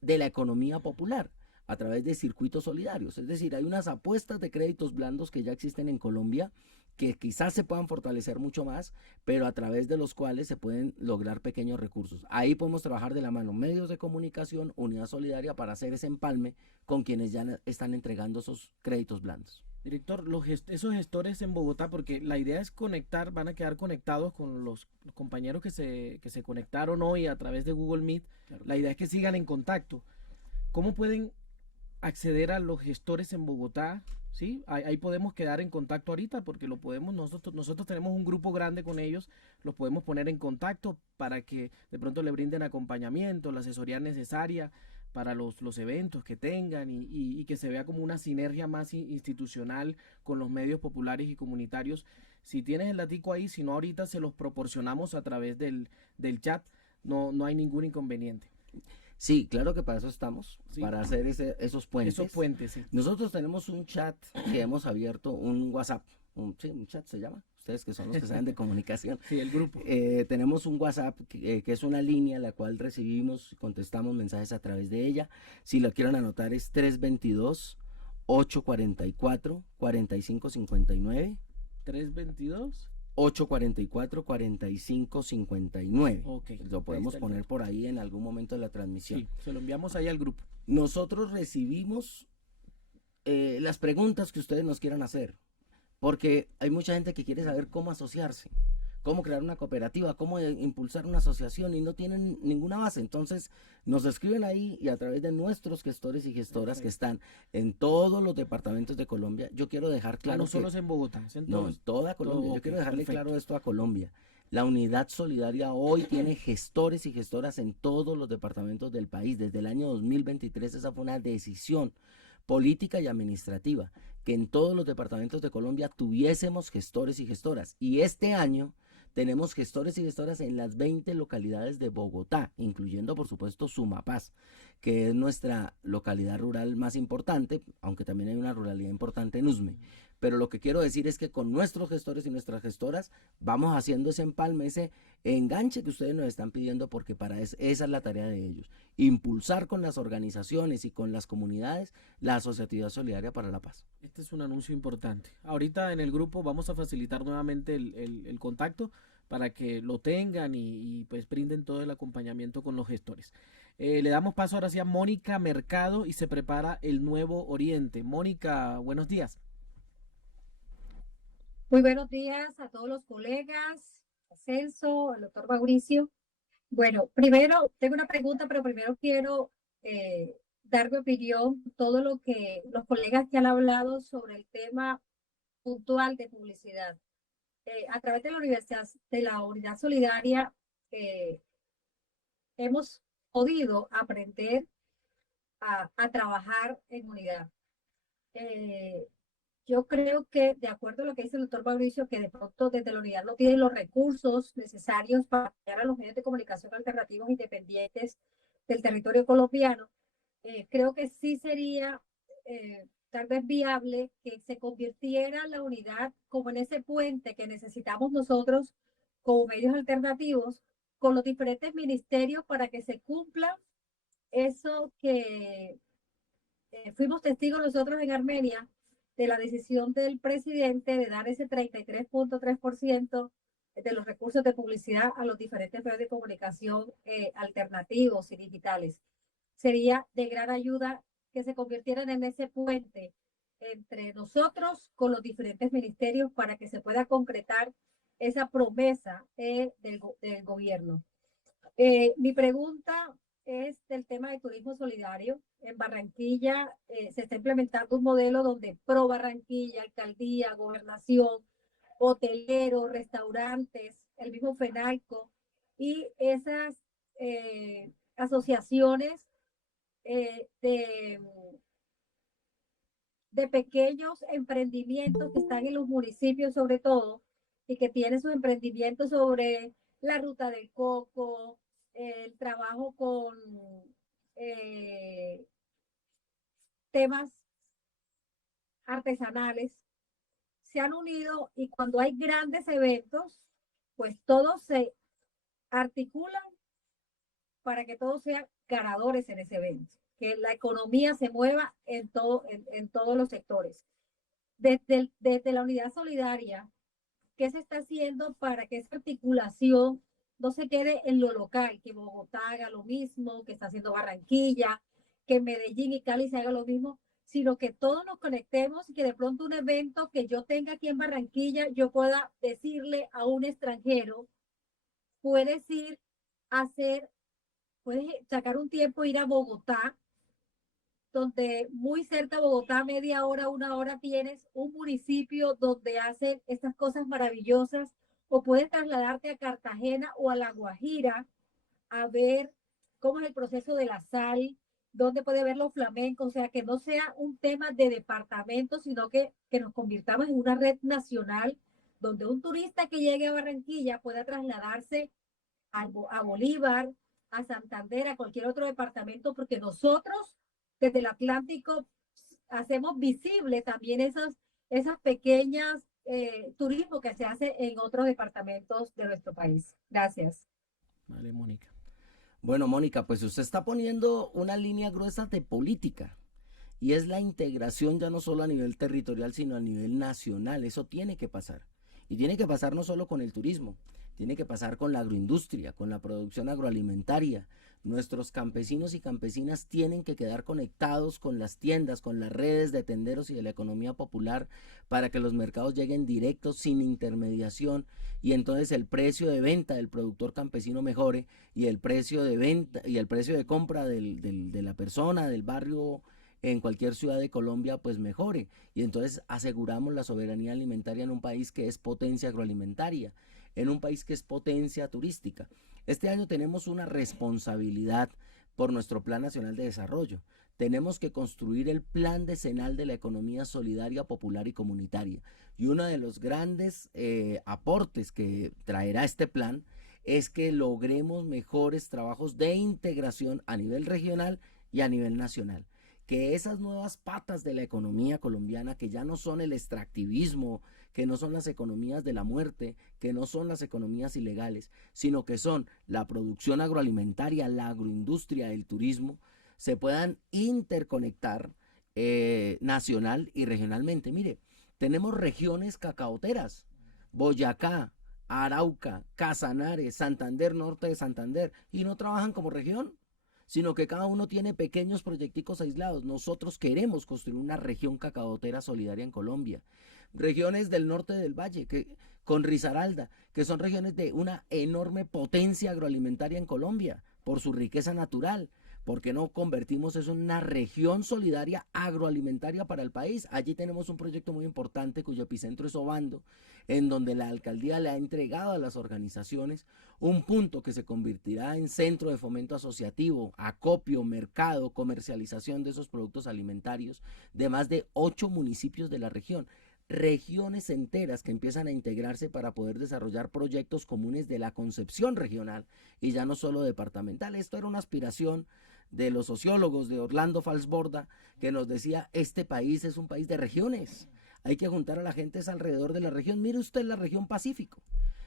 de la economía popular a través de circuitos solidarios. Es decir, hay unas apuestas de créditos blandos que ya existen en Colombia que quizás se puedan fortalecer mucho más, pero a través de los cuales se pueden lograr pequeños recursos. Ahí podemos trabajar de la mano medios de comunicación, Unidad Solidaria, para hacer ese empalme con quienes ya están entregando esos créditos blandos. Director, esos gestores en Bogotá, porque la idea es conectar, van a quedar conectados con los compañeros que se conectaron hoy a través de Google Meet. Claro. La idea es que sigan en contacto. ¿Cómo pueden acceder a los gestores en Bogotá? ¿Sí? Ahí podemos quedar en contacto ahorita porque lo podemos, nosotros tenemos un grupo grande con ellos, los podemos poner en contacto para que de pronto le brinden acompañamiento, la asesoría necesaria para los eventos que tengan y que se vea como una sinergia más institucional con los medios populares y comunitarios. Si tienes el datico ahí, si no ahorita se los proporcionamos a través del chat, no hay ningún inconveniente. Sí, claro que para eso estamos, sí, para hacer esos puentes. Esos puentes, sí. Nosotros tenemos un chat que hemos abierto, un WhatsApp, un chat se llama, ustedes que son los que saben de comunicación. Sí, el grupo. Tenemos un WhatsApp que es una línea a la cual recibimos, contestamos mensajes a través de ella. Si lo quieren anotar es 322-844-4559. 322. 844-4559. Okay, lo podemos poner por ahí en algún momento de la transmisión. Sí, se lo enviamos ahí al grupo. Nosotros recibimos las preguntas que ustedes nos quieran hacer, porque hay mucha gente que quiere saber cómo asociarse, cómo crear una cooperativa, cómo impulsar una asociación y no tienen ninguna base. Entonces nos escriben ahí y a través de nuestros gestores y gestoras que están en todos los departamentos de Colombia. Yo quiero dejar claro no solo es en Bogotá, es en no, en toda Colombia. Yo quiero dejarle claro esto a Colombia. La Unidad Solidaria hoy tiene gestores y gestoras en todos los departamentos del país. Desde el año 2023 esa fue una decisión política y administrativa, que en todos los departamentos de Colombia tuviésemos gestores y gestoras. Y este año tenemos gestores y gestoras en las 20 localidades de Bogotá, incluyendo por supuesto Sumapaz, que es nuestra localidad rural más importante, aunque también hay una ruralidad importante en Usme. Pero lo que quiero decir es que con nuestros gestores y nuestras gestoras vamos haciendo ese empalme, ese enganche que ustedes nos están pidiendo, porque para esa es la tarea de ellos. Impulsar con las organizaciones y con las comunidades la asociatividad solidaria para la paz. Este es un anuncio importante. Ahorita en el grupo vamos a facilitar nuevamente el contacto para que lo tengan y pues brinden todo el acompañamiento con los gestores. Le damos paso ahora sí a Mónica Mercado y se prepara el Nuevo Oriente. Mónica, buenos días. Muy buenos días a todos los colegas, a Celso, al doctor Mauricio. Bueno, primero tengo una pregunta, pero primero quiero dar mi opinión, todo lo que los colegas que han hablado sobre el tema puntual de publicidad. A través de la Unidad Solidaria hemos podido aprender a trabajar en unidad. Yo creo que, de acuerdo a lo que dice el doctor Mauricio, que de pronto desde la unidad no tienen los recursos necesarios para apoyar a los medios de comunicación alternativos independientes del territorio colombiano, creo que sí sería tal vez viable que se convirtiera la unidad como en ese puente que necesitamos nosotros como medios alternativos con los diferentes ministerios para que se cumpla eso que fuimos testigos nosotros en Armenia de la decisión del presidente de dar ese 33.3% de los recursos de publicidad a los diferentes medios de comunicación alternativos y digitales. Sería de gran ayuda que se convirtieran en ese puente entre nosotros con los diferentes ministerios para que se pueda concretar esa promesa del gobierno. Mi pregunta es del tema de turismo solidario. En Barranquilla se está implementando un modelo donde Pro Barranquilla, alcaldía, gobernación, hoteleros, restaurantes, el mismo FENALCO y esas asociaciones de pequeños emprendimientos que están en los municipios sobre todo y que tienen sus emprendimientos sobre la ruta del coco, el trabajo con temas artesanales, se han unido y cuando hay grandes eventos, pues todos se articulan para que todos sean ganadores en ese evento, que la economía se mueva en todos los sectores. Desde la unidad solidaria, ¿qué se está haciendo para que esa articulación no se quede en lo local, que Bogotá haga lo mismo, que está haciendo Barranquilla, que Medellín y Cali se haga lo mismo, sino que todos nos conectemos y que de pronto un evento que yo tenga aquí en Barranquilla, yo pueda decirle a un extranjero, puedes ir a hacer, puedes sacar un tiempo, ir a Bogotá, donde muy cerca de Bogotá, media hora, una hora, tienes un municipio donde hacen estas cosas maravillosas, o puedes trasladarte a Cartagena o a La Guajira a ver cómo es el proceso de la sal, dónde puede ver los flamencos, o sea, que no sea un tema de departamento, sino que nos convirtamos en una red nacional donde un turista que llegue a Barranquilla pueda trasladarse a Bolívar, a Santander, a cualquier otro departamento, porque nosotros desde el Atlántico hacemos visible también esas pequeñas turismo que se hace en otros departamentos de nuestro país. Gracias. Vale, Mónica. Bueno, Mónica, pues usted está poniendo una línea gruesa de política y es la integración ya no solo a nivel territorial, sino a nivel nacional. Eso tiene que pasar. Y tiene que pasar no solo con el turismo, tiene que pasar con la agroindustria, con la producción agroalimentaria. Nuestros campesinos y campesinas tienen que quedar conectados con las tiendas, con las redes de tenderos y de la economía popular para que los mercados lleguen directos sin intermediación y entonces el precio de venta del productor campesino mejore y el precio de venta y el precio de compra de la persona, del barrio en cualquier ciudad de Colombia pues mejore y entonces aseguramos la soberanía alimentaria en un país que es potencia agroalimentaria, en un país que es potencia turística. Este año tenemos una responsabilidad por nuestro Plan Nacional de Desarrollo. Tenemos que construir el plan decenal de la economía solidaria, popular y comunitaria. Y uno de los grandes aportes que traerá este plan es que logremos mejores trabajos de integración a nivel regional y a nivel nacional. Que esas nuevas patas de la economía colombiana, que ya no son el extractivismo, que no son las economías de la muerte, que no son las economías ilegales, sino que son la producción agroalimentaria, la agroindustria, el turismo, se puedan interconectar nacional y regionalmente. Mire, tenemos regiones cacaoteras, Boyacá, Arauca, Casanare, Santander, norte de Santander, y no trabajan como región, sino que cada uno tiene pequeños proyecticos aislados. Nosotros queremos construir una región cacaotera solidaria en Colombia. Regiones del norte del valle, con Risaralda, que son regiones de una enorme potencia agroalimentaria en Colombia, por su riqueza natural, ¿Por qué no convertimos eso en una región solidaria agroalimentaria para el país? Allí tenemos un proyecto muy importante cuyo epicentro es Obando, en donde la alcaldía le ha entregado a las organizaciones un punto que se convertirá en centro de fomento asociativo, acopio, mercado, comercialización de esos productos alimentarios de más de 8 municipios de la región. Regiones enteras que empiezan a integrarse para poder desarrollar proyectos comunes de la concepción regional y ya no solo departamental. Esto era una aspiración de los sociólogos de Orlando Falsborda, que nos decía, este país es un país de regiones, hay que juntar a la gente alrededor de la región. Mire usted la región Pacífico.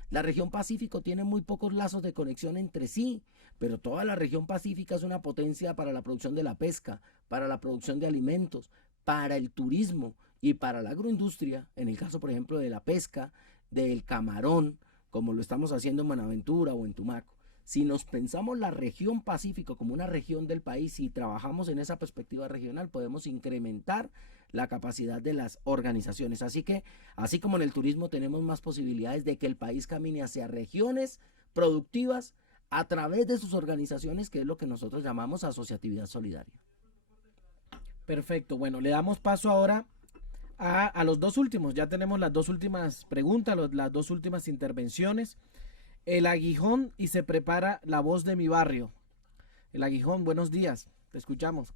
La región Pacífico tiene muy pocos lazos de conexión entre sí, pero toda la región pacífica es una potencia para la producción de la pesca, para la producción de alimentos, para el turismo y para la agroindustria, en el caso, por ejemplo, de la pesca, del camarón, como lo estamos haciendo en Buenaventura o en Tumaco. Si nos pensamos la región Pacífico como una región del país y trabajamos en esa perspectiva regional, podemos incrementar la capacidad de las organizaciones. Así que, así como en el turismo tenemos más posibilidades de que el país camine hacia regiones productivas a través de sus organizaciones, que es lo que nosotros llamamos asociatividad solidaria. Perfecto, bueno, le damos paso ahora a los dos últimos. Ya tenemos las dos últimas preguntas, las dos últimas intervenciones. El Aguijón y se prepara la voz de mi barrio. El Aguijón, buenos días, te escuchamos.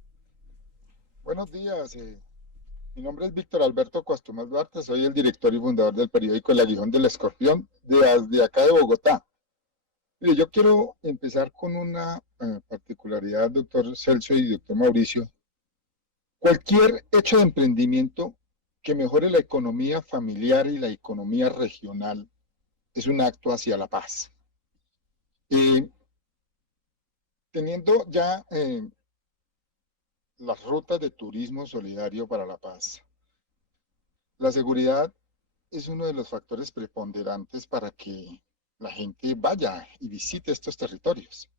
Buenos días, mi nombre es Víctor Alberto Cuastumas Duarte, soy el director y fundador del periódico El Aguijón del Escorpión, de acá de Bogotá. Mire, yo quiero empezar con una particularidad, doctor Celso y doctor Mauricio. Cualquier hecho de emprendimiento que mejore la economía familiar y la economía regional es un acto hacia la paz. Teniendo ya las rutas de turismo solidario para la paz, la seguridad es uno de los factores preponderantes para que la gente vaya y visite estos territorios.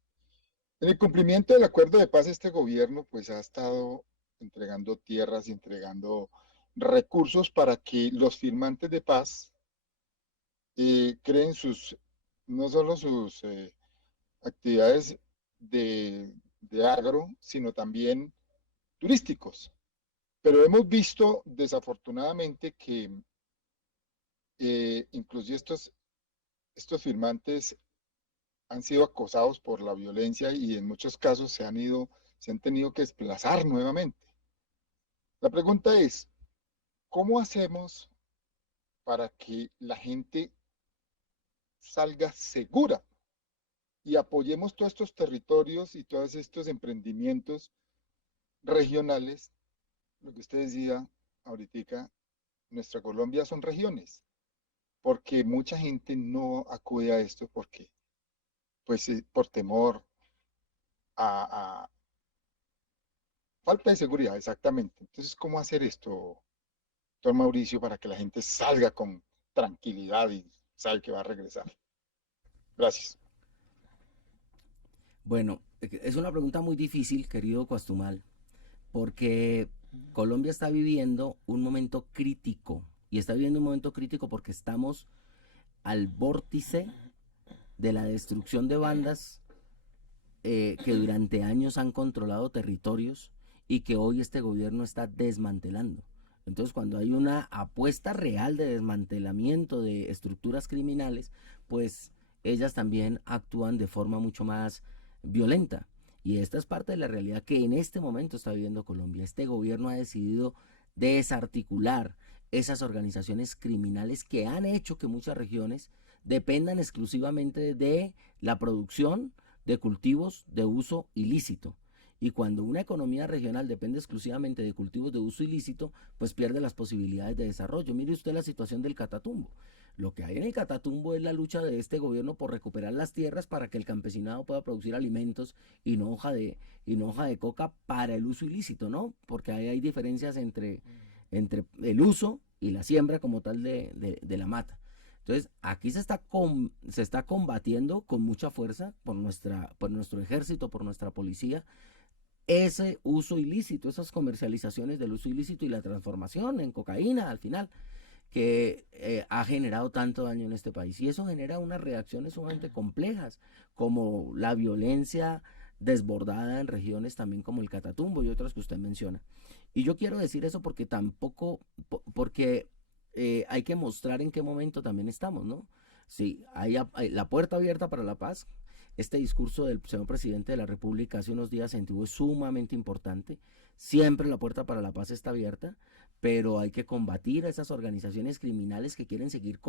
En el cumplimiento del acuerdo de paz, este gobierno pues ha estado entregando tierras y entregando recursos para que los firmantes de paz creen no solo sus actividades de agro, sino también turísticos. Pero hemos visto desafortunadamente que inclusive estos firmantes han sido acosados por la violencia y en muchos casos se han tenido que desplazar nuevamente. La pregunta es, ¿cómo hacemos para que la gente salga segura y apoyemos todos estos territorios y todos estos emprendimientos regionales? Lo que usted decía ahorita, nuestra Colombia son regiones, porque mucha gente no acude a esto porque, pues, por temor a falta de seguridad, exactamente. Entonces, ¿cómo hacer esto, doctor Mauricio, para que la gente salga con tranquilidad y sabe que va a regresar? Gracias. Bueno, es una pregunta muy difícil, querido Cuastumal, porque Colombia está viviendo un momento crítico, y está viviendo un momento crítico porque estamos al vórtice de la destrucción de bandas que durante años han controlado territorios y que hoy este gobierno está desmantelando. Entonces, cuando hay una apuesta real de desmantelamiento de estructuras criminales, pues ellas también actúan de forma mucho más violenta. Y esta es parte de la realidad que en este momento está viviendo Colombia. Este gobierno ha decidido desarticular esas organizaciones criminales que han hecho que muchas regiones dependan exclusivamente de la producción de cultivos de uso ilícito. Y cuando una economía regional depende exclusivamente de cultivos de uso ilícito, pues pierde las posibilidades de desarrollo. Mire usted la situación del Catatumbo. Lo que hay en el Catatumbo es la lucha de este gobierno por recuperar las tierras para que el campesinado pueda producir alimentos y no hoja de coca para el uso ilícito, ¿no? Porque ahí hay diferencias entre el uso y la siembra como tal de la mata. Entonces, aquí se está combatiendo con mucha fuerza por nuestro ejército, por nuestra policía, ese uso ilícito, esas comercializaciones del uso ilícito y la transformación en cocaína al final, que ha generado tanto daño en este país. Y eso genera unas reacciones sumamente complejas, como la violencia desbordada en regiones también como el Catatumbo y otras que usted menciona. Y yo quiero decir eso porque porque hay que mostrar en qué momento también estamos, ¿no? Sí, hay la puerta abierta para la paz. Este discurso del señor presidente de la República hace unos días en Tibú es sumamente importante. Siempre la puerta para la paz está abierta, pero hay que combatir a esas organizaciones criminales que quieren seguir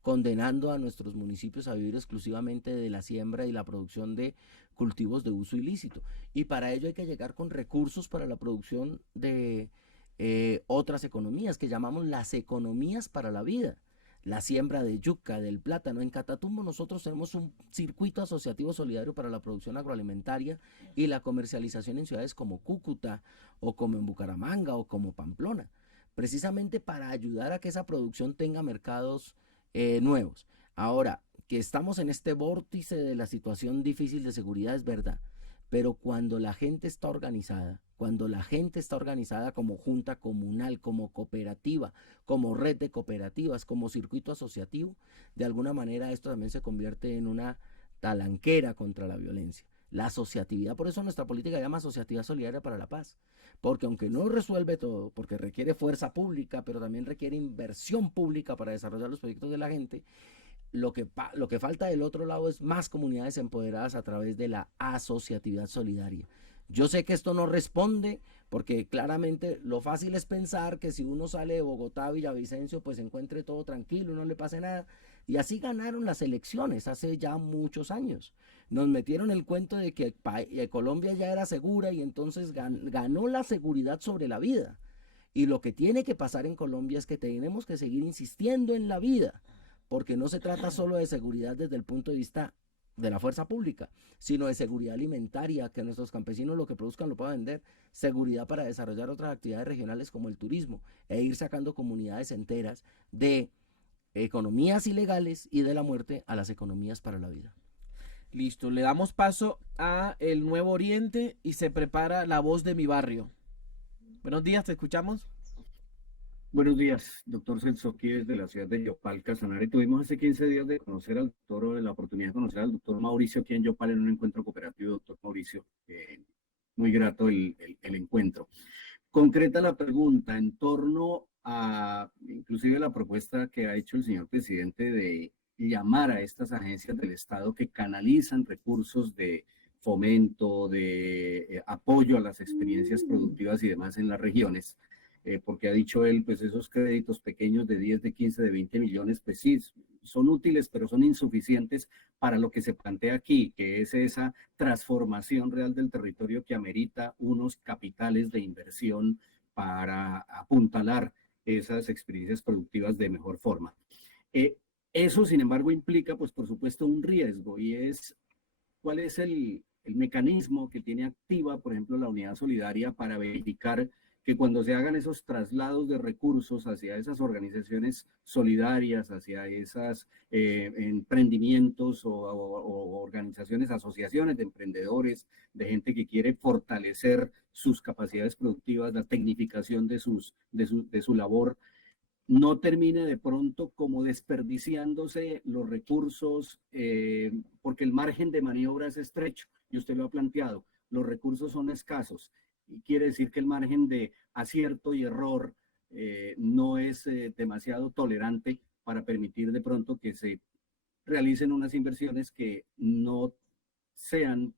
condenando a nuestros municipios a vivir exclusivamente de la siembra y la producción de cultivos de uso ilícito. Y para ello hay que llegar con recursos para la producción de otras economías que llamamos las economías para la vida. La siembra de yuca, del plátano. En Catatumbo nosotros tenemos un circuito asociativo solidario para la producción agroalimentaria y la comercialización en ciudades como Cúcuta o como en Bucaramanga o como Pamplona, precisamente para ayudar a que esa producción tenga mercados nuevos. Ahora, que estamos en este vórtice de la situación difícil de seguridad es verdad, pero cuando la gente está organizada, como junta comunal, como cooperativa, como red de cooperativas, como circuito asociativo, de alguna manera esto también se convierte en una talanquera contra la violencia. La asociatividad, por eso nuestra política se llama Asociatividad Solidaria para la Paz, porque aunque no resuelve todo, porque requiere fuerza pública, pero también requiere inversión pública para desarrollar los proyectos de la gente, lo que falta del otro lado es más comunidades empoderadas a través de la asociatividad solidaria. Yo sé que esto no responde, porque claramente lo fácil es pensar que si uno sale de Bogotá a Villavicencio, pues encuentre todo tranquilo, no le pase nada. Y así ganaron las elecciones hace ya muchos años. Nos metieron el cuento de que Colombia ya era segura y entonces ganó la seguridad sobre la vida. Y lo que tiene que pasar en Colombia es que tenemos que seguir insistiendo en la vida, porque no se trata solo de seguridad desde el punto de vista de la fuerza pública, sino de seguridad alimentaria, que nuestros campesinos lo que produzcan lo puedan vender, seguridad para desarrollar otras actividades regionales como el turismo, e ir sacando comunidades enteras de economías ilegales y de la muerte a las economías para la vida. Listo, le damos paso a el Nuevo Oriente y se prepara La Voz de mi Barrio. Buenos días, te escuchamos. Buenos días, doctor Celso, aquí desde la ciudad de Yopal, Casanare. Tuvimos hace 15 días de conocer al doctor, la oportunidad de conocer al doctor Mauricio aquí en Yopal en un encuentro cooperativo. Doctor Mauricio, muy grato el encuentro. Concreta la pregunta en torno a, inclusive la propuesta que ha hecho el señor presidente de llamar a estas agencias del Estado que canalizan recursos de fomento, de apoyo a las experiencias productivas y demás en las regiones. Porque ha dicho él, pues esos créditos pequeños de 10, de 15, de 20 millones, pues sí, son útiles, pero son insuficientes para lo que se plantea aquí, que es esa transformación real del territorio que amerita unos capitales de inversión para apuntalar esas experiencias productivas de mejor forma. Eso, sin embargo, implica, pues por supuesto, un riesgo, y es cuál es el mecanismo que tiene activa, por ejemplo, la unidad solidaria para verificar que cuando se hagan esos traslados de recursos hacia esas organizaciones solidarias, hacia esos emprendimientos o organizaciones, asociaciones de emprendedores, de gente que quiere fortalecer sus capacidades productivas, la tecnificación de su labor, no termine de pronto como desperdiciándose los recursos, porque el margen de maniobra es estrecho, y usted lo ha planteado, los recursos son escasos. Y quiere decir que el margen de acierto y error no es demasiado tolerante para permitir de pronto que se realicen unas inversiones que no sean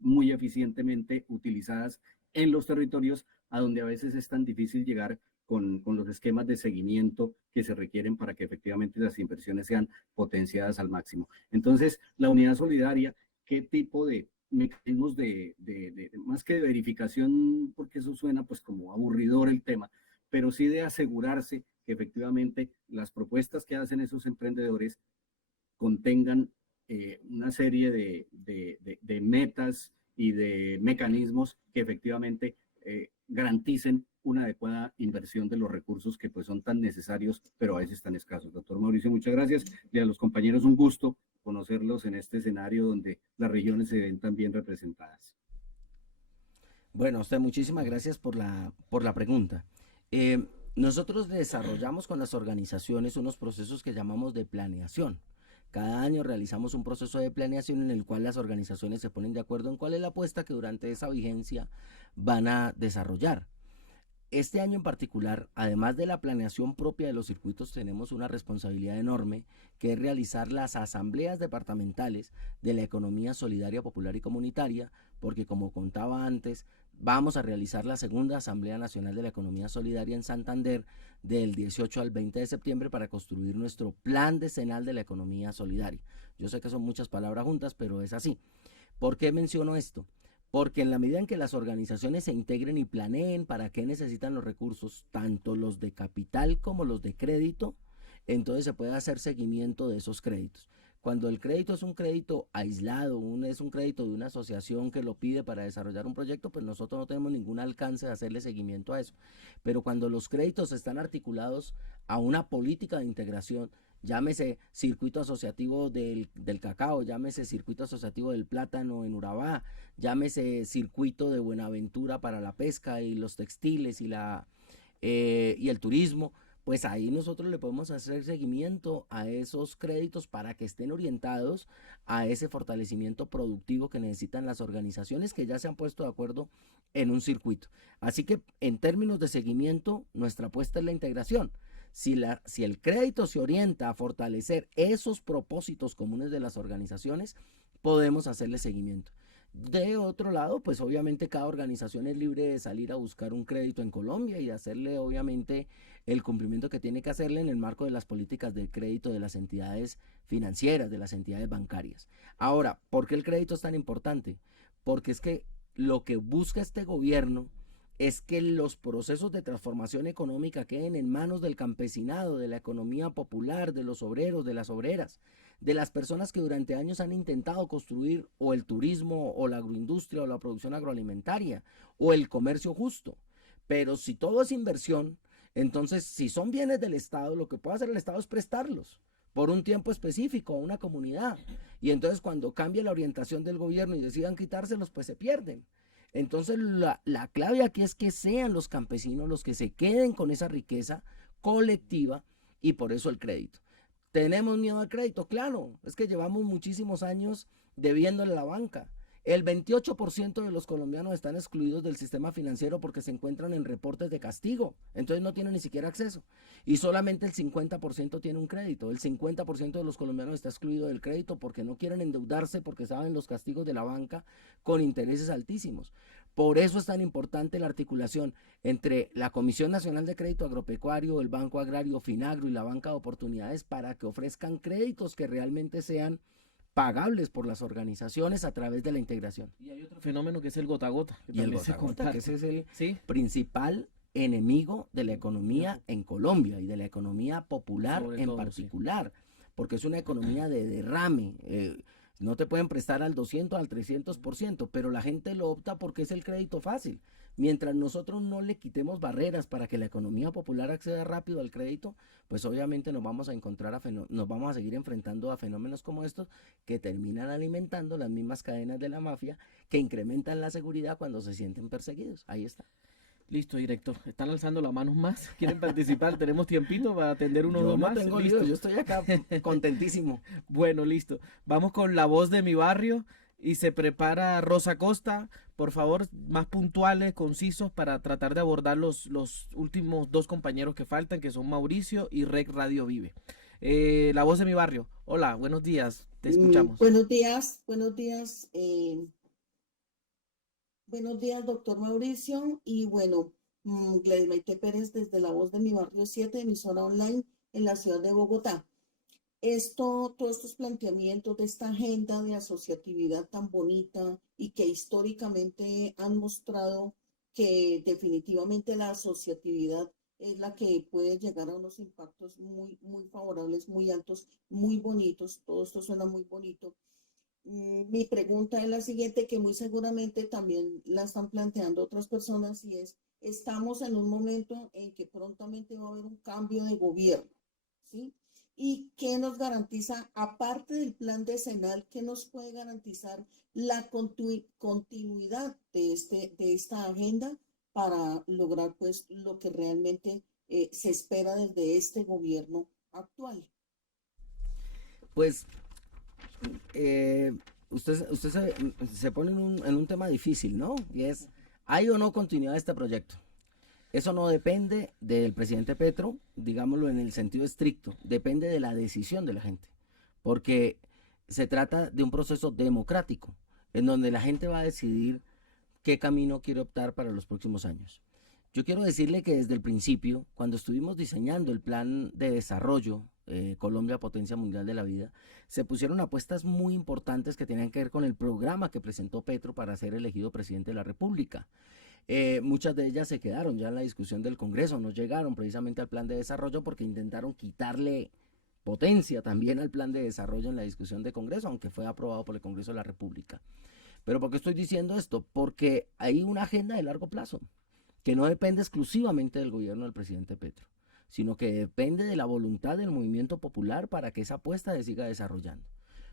muy eficientemente utilizadas en los territorios a donde a veces es tan difícil llegar con los esquemas de seguimiento que se requieren para que efectivamente las inversiones sean potenciadas al máximo. Entonces, la unidad solidaria, ¿qué tipo de mecanismos más que de verificación, porque eso suena pues como aburridor el tema, pero sí de asegurarse que efectivamente las propuestas que hacen esos emprendedores contengan una serie de metas y de mecanismos que efectivamente garanticen una adecuada inversión de los recursos que pues son tan necesarios, pero a veces tan escasos. Doctor Mauricio, muchas gracias. Y a los compañeros un gusto conocerlos en este escenario donde las regiones se ven tan bien representadas. Bueno, a usted muchísimas gracias por la pregunta. Nosotros desarrollamos con las organizaciones unos procesos que llamamos de planeación, Cada año realizamos un proceso de planeación en el cual las organizaciones se ponen de acuerdo en cuál es la apuesta que durante esa vigencia van a desarrollar. Este año en particular, además de la planeación propia de los circuitos, tenemos una responsabilidad enorme, que es realizar las asambleas departamentales de la economía solidaria, popular y comunitaria, porque como contaba antes, vamos a realizar la segunda Asamblea Nacional de la Economía Solidaria en Santander del 18 al 20 de septiembre para construir nuestro plan decenal de la economía solidaria. Yo sé que son muchas palabras juntas, pero es así. ¿Por qué menciono esto? Porque en la medida en que las organizaciones se integren y planeen para qué necesitan los recursos, tanto los de capital como los de crédito, entonces se puede hacer seguimiento de esos créditos. Cuando el crédito es un crédito aislado, es un crédito de una asociación que lo pide para desarrollar un proyecto, pues nosotros no tenemos ningún alcance de hacerle seguimiento a eso. Pero cuando los créditos están articulados a una política de integración, llámese circuito asociativo del cacao, llámese circuito asociativo del plátano en Urabá, llámese circuito de Buenaventura para la pesca y los textiles y el turismo, pues ahí nosotros le podemos hacer seguimiento a esos créditos para que estén orientados a ese fortalecimiento productivo que necesitan las organizaciones que ya se han puesto de acuerdo en un circuito. Así que en términos de seguimiento, nuestra apuesta es la integración. Si el crédito se orienta a fortalecer esos propósitos comunes de las organizaciones, podemos hacerle seguimiento. De otro lado, pues obviamente cada organización es libre de salir a buscar un crédito en Colombia y hacerle obviamente el cumplimiento que tiene que hacerle en el marco de las políticas de crédito de las entidades financieras, de las entidades bancarias. Ahora, ¿por qué el crédito es tan importante? Porque es que lo que busca este gobierno es que los procesos de transformación económica queden en manos del campesinado, de la economía popular, de los obreros, de las obreras, de las personas que durante años han intentado construir o el turismo o la agroindustria o la producción agroalimentaria o el comercio justo. Pero si todo es inversión, entonces si son bienes del Estado, lo que puede hacer el Estado es prestarlos por un tiempo específico a una comunidad. Y entonces cuando cambie la orientación del gobierno y decidan quitárselos, pues se pierden. Entonces la clave aquí es que sean los campesinos los que se queden con esa riqueza colectiva y por eso el crédito. ¿Tenemos miedo al crédito? Claro, es que llevamos muchísimos años debiéndole a la banca. El 28% de los colombianos están excluidos del sistema financiero porque se encuentran en reportes de castigo, entonces no tienen ni siquiera acceso. Y solamente el 50% tiene un crédito. El 50% de los colombianos está excluido del crédito porque no quieren endeudarse porque saben los castigos de la banca con intereses altísimos. Por eso es tan importante la articulación entre la Comisión Nacional de Crédito Agropecuario, el Banco Agrario, Finagro y la Banca de Oportunidades para que ofrezcan créditos que realmente sean pagables por las organizaciones a través de la integración. Y hay otro fenómeno que es el gota a gota. Y el gota a gota, que ese es el ¿sí? principal enemigo de la economía en Colombia y de la economía popular Sobre en todo, particular, porque es una economía de derrame. No te pueden prestar al 200, al 300%, pero la gente lo opta porque es el crédito fácil. Mientras nosotros no le quitemos barreras para que la economía popular acceda rápido al crédito, pues obviamente nos vamos a seguir enfrentando a fenómenos como estos que terminan alimentando las mismas cadenas de la mafia que incrementan la seguridad cuando se sienten perseguidos. Ahí está. Listo, director. Están alzando las manos más. ¿Quieren participar? Tenemos tiempito para atender uno o dos más. Tengo lío, yo estoy acá contentísimo. Bueno, listo. Vamos con la voz de mi barrio y se prepara Rosa Costa. Por favor, más puntuales, concisos para tratar de abordar los últimos dos compañeros que faltan, que son Mauricio y Rec Radio Vive. La voz de mi barrio. Hola, buenos días. Te escuchamos. Buenos días, buenos días. Buenos días, doctor Mauricio. Y bueno, Gladys Maite Pérez desde La Voz de mi Barrio 7, emisora online en la ciudad de Bogotá. Todos estos planteamientos de esta agenda de asociatividad tan bonita y que históricamente han mostrado que definitivamente la asociatividad es la que puede llegar a unos impactos muy, muy favorables, muy altos, muy bonitos. Todo esto suena muy bonito. Mi pregunta es la siguiente, que muy seguramente también la están planteando otras personas, y es, estamos en un momento en que prontamente va a haber un cambio de gobierno, ¿sí? ¿Y qué nos garantiza, aparte del plan decenal, qué nos puede garantizar la continuidad de esta agenda para lograr pues lo que realmente se espera desde este gobierno actual? Pues usted se pone en un tema difícil, ¿no? Y es, ¿hay o no continuidad de este proyecto? Eso no depende del presidente Petro, digámoslo en el sentido estricto, depende de la decisión de la gente, porque se trata de un proceso democrático, en donde la gente va a decidir qué camino quiere optar para los próximos años. Yo quiero decirle que desde el principio, cuando estuvimos diseñando el plan de desarrollo, Colombia Potencia Mundial de la Vida, se pusieron apuestas muy importantes que tenían que ver con el programa que presentó Petro para ser elegido presidente de la República. Muchas de ellas se quedaron ya en la discusión del Congreso, no llegaron precisamente al plan de desarrollo porque intentaron quitarle potencia también al plan de desarrollo en la discusión de Congreso, aunque fue aprobado por el Congreso de la República. ¿Pero por qué estoy diciendo esto? Porque hay una agenda de largo plazo que no depende exclusivamente del gobierno del presidente Petro, sino que depende de la voluntad del movimiento popular para que esa apuesta se siga desarrollando.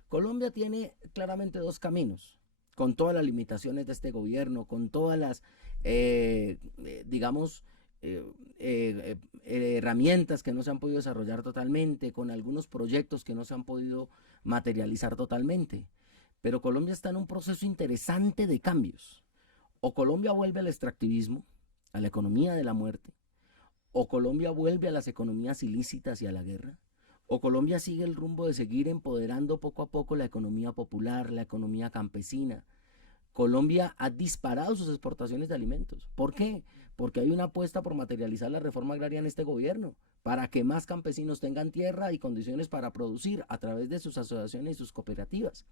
Colombia tiene claramente dos caminos, con todas las limitaciones de este gobierno, con todas las, herramientas que no se han podido desarrollar totalmente, con algunos proyectos que no se han podido materializar totalmente. Pero Colombia está en un proceso interesante de cambios. O Colombia vuelve al extractivismo, a la economía de la muerte, o Colombia vuelve a las economías ilícitas y a la guerra, o Colombia sigue el rumbo de seguir empoderando poco a poco la economía popular, la economía campesina. Colombia ha disparado sus exportaciones de alimentos. ¿Por qué? Porque hay una apuesta por materializar la reforma agraria en este gobierno, para que más campesinos tengan tierra y condiciones para producir a través de sus asociaciones y sus cooperativas.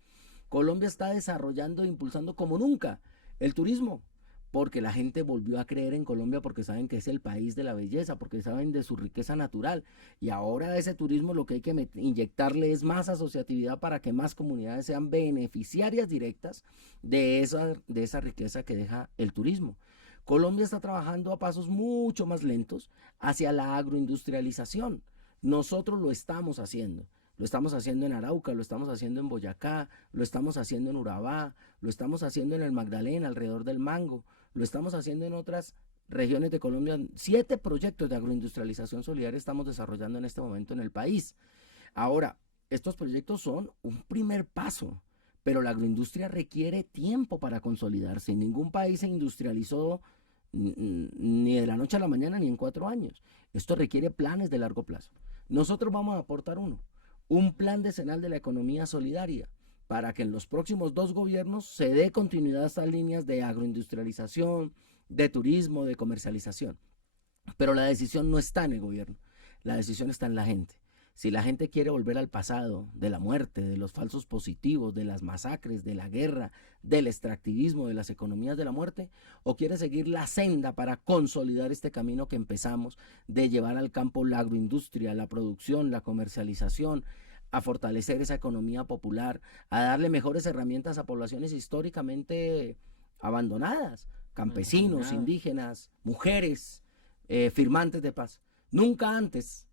Colombia está desarrollando e impulsando como nunca el turismo, porque la gente volvió a creer en Colombia porque saben que es el país de la belleza, porque saben de su riqueza natural, y ahora a ese turismo lo que hay que inyectarle es más asociatividad para que más comunidades sean beneficiarias directas de esa riqueza que deja el turismo. Colombia está trabajando a pasos mucho más lentos hacia la agroindustrialización. Nosotros lo estamos haciendo. Lo estamos haciendo en Arauca, lo estamos haciendo en Boyacá, lo estamos haciendo en Urabá, lo estamos haciendo en el Magdalena, alrededor del Mango, lo estamos haciendo en otras regiones de Colombia. 7 proyectos de agroindustrialización solidaria estamos desarrollando en este momento en el país. Ahora, estos proyectos son un primer paso, pero la agroindustria requiere tiempo para consolidarse. Ningún país se industrializó ni de la noche a la mañana ni en 4 años. Esto requiere planes de largo plazo. Nosotros vamos a aportar un plan decenal de la economía solidaria para que en los próximos 2 gobiernos se dé continuidad a estas líneas de agroindustrialización, de turismo, de comercialización. Pero la decisión no está en el gobierno, la decisión está en la gente. Si la gente quiere volver al pasado, de la muerte, de los falsos positivos, de las masacres, de la guerra, del extractivismo, de las economías de la muerte, o quiere seguir la senda para consolidar este camino que empezamos de llevar al campo la agroindustria, la producción, la comercialización, a fortalecer esa economía popular, a darle mejores herramientas a poblaciones históricamente abandonadas, campesinos, indígenas, mujeres, firmantes de paz. Nunca antes,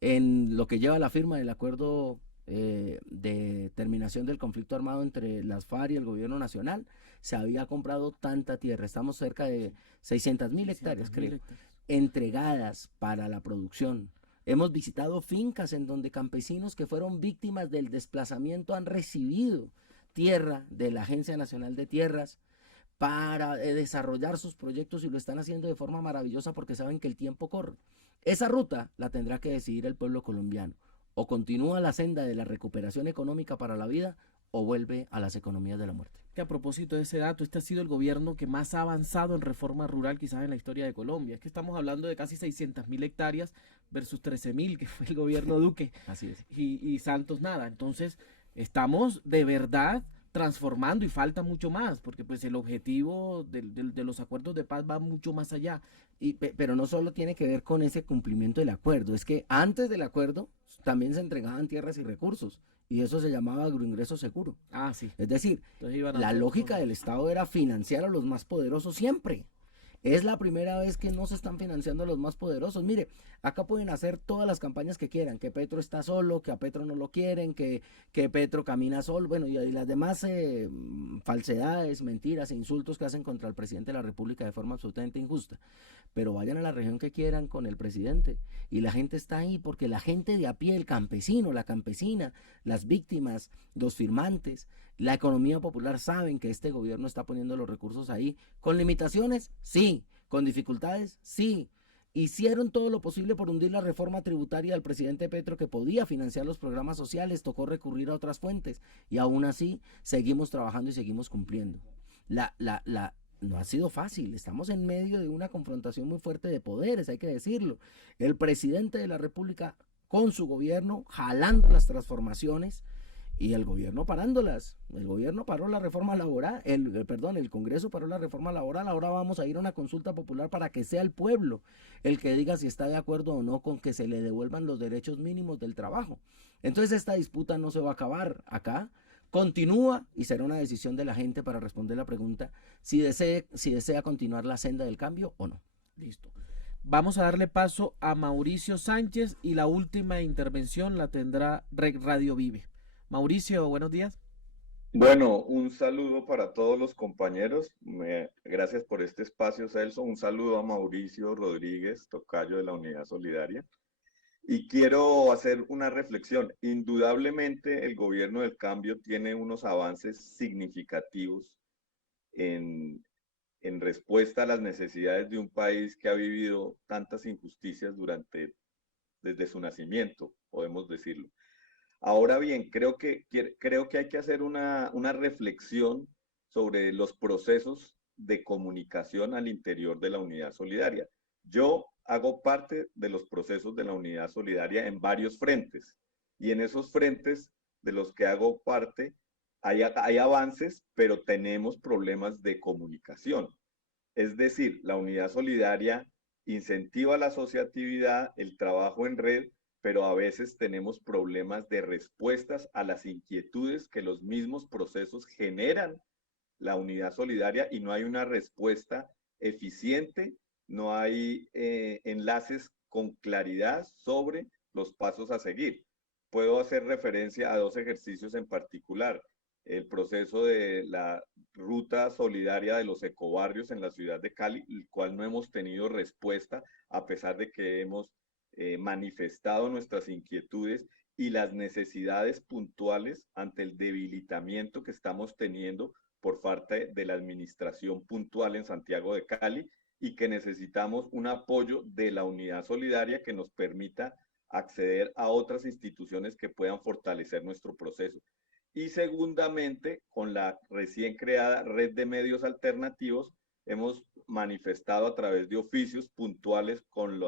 en lo que lleva la firma del acuerdo de terminación del conflicto armado entre las FARC y el gobierno nacional, se había comprado tanta tierra. Estamos cerca de 600.000 hectáreas, creo, entregadas para la producción. Hemos visitado fincas en donde campesinos que fueron víctimas del desplazamiento han recibido tierra de la Agencia Nacional de Tierras para desarrollar sus proyectos, y lo están haciendo de forma maravillosa porque saben que el tiempo corre. Esa ruta la tendrá que decidir el pueblo colombiano. O continúa la senda de la recuperación económica para la vida, o vuelve a las economías de la muerte. Que a propósito de ese dato, este ha sido el gobierno que más ha avanzado en reforma rural quizás en la historia de Colombia. Es que estamos hablando de casi 600.000 hectáreas versus 13.000 que fue el gobierno Duque. Así es. Y Santos nada. Entonces, estamos de verdad transformando, y falta mucho más, porque pues el objetivo de los acuerdos de paz va mucho más allá. Pero no solo tiene que ver con ese cumplimiento del acuerdo, es que antes del acuerdo también se entregaban tierras y recursos, y eso se llamaba agroingreso seguro. Ah, sí. Es decir, la lógica del Estado era financiar a los más poderosos siempre. Es la primera vez que no se están financiando a los más poderosos. Mire, acá pueden hacer todas las campañas que quieran, que Petro está solo, que a Petro no lo quieren, que Petro camina solo, bueno, y las demás falsedades, mentiras e insultos que hacen contra el presidente de la República de forma absolutamente injusta. Pero vayan a la región que quieran con el presidente y la gente está ahí porque la gente de a pie, el campesino, la campesina, las víctimas, los firmantes, la economía popular saben que este gobierno está poniendo los recursos ahí. ¿Con limitaciones? Sí. ¿Con dificultades? Sí. Hicieron todo lo posible por hundir la reforma tributaria del presidente Petro, que podía financiar los programas sociales, tocó recurrir a otras fuentes y aún así seguimos trabajando y seguimos cumpliendo. No ha sido fácil, estamos en medio de una confrontación muy fuerte de poderes, hay que decirlo. El presidente de la República con su gobierno jalando las transformaciones y el gobierno parándolas. El gobierno paró la reforma laboral, el Congreso paró la reforma laboral. Ahora vamos a ir a una consulta popular para que sea el pueblo el que diga si está de acuerdo o no con que se le devuelvan los derechos mínimos del trabajo. Entonces esta disputa no se va a acabar acá, continúa y será una decisión de la gente para responder la pregunta si desea continuar la senda del cambio o no. Listo. Vamos a darle paso a Mauricio Sánchez y la última intervención la tendrá Radio Vive. Mauricio, buenos días. Bueno, un saludo para todos los compañeros. Gracias por este espacio, Celso. Un saludo a Mauricio Rodríguez, tocayo de la Unidad Solidaria. Y quiero hacer una reflexión. Indudablemente el gobierno del cambio tiene unos avances significativos en respuesta a las necesidades de un país que ha vivido tantas injusticias desde su nacimiento, podemos decirlo. Ahora bien, creo que hay que hacer una reflexión sobre los procesos de comunicación al interior de la Unidad Solidaria. Yo hago parte de los procesos de la Unidad Solidaria en varios frentes, y en esos frentes de los que hago parte hay avances, pero tenemos problemas de comunicación. Es decir, la Unidad Solidaria incentiva la asociatividad, el trabajo en red, pero a veces tenemos problemas de respuestas a las inquietudes que los mismos procesos generan la Unidad Solidaria, y no hay una respuesta eficiente, no hay enlaces con claridad sobre los pasos a seguir. Puedo hacer referencia a dos ejercicios en particular. El proceso de la ruta solidaria de los ecobarrios en la ciudad de Cali, el cual no hemos tenido respuesta a pesar de que hemos manifestado nuestras inquietudes y las necesidades puntuales ante el debilitamiento que estamos teniendo por parte de la administración puntual en Santiago de Cali, y que necesitamos un apoyo de la Unidad Solidaria que nos permita acceder a otras instituciones que puedan fortalecer nuestro proceso. Y segundamente, con la recién creada Red de Medios Alternativos, hemos manifestado a través de oficios puntuales con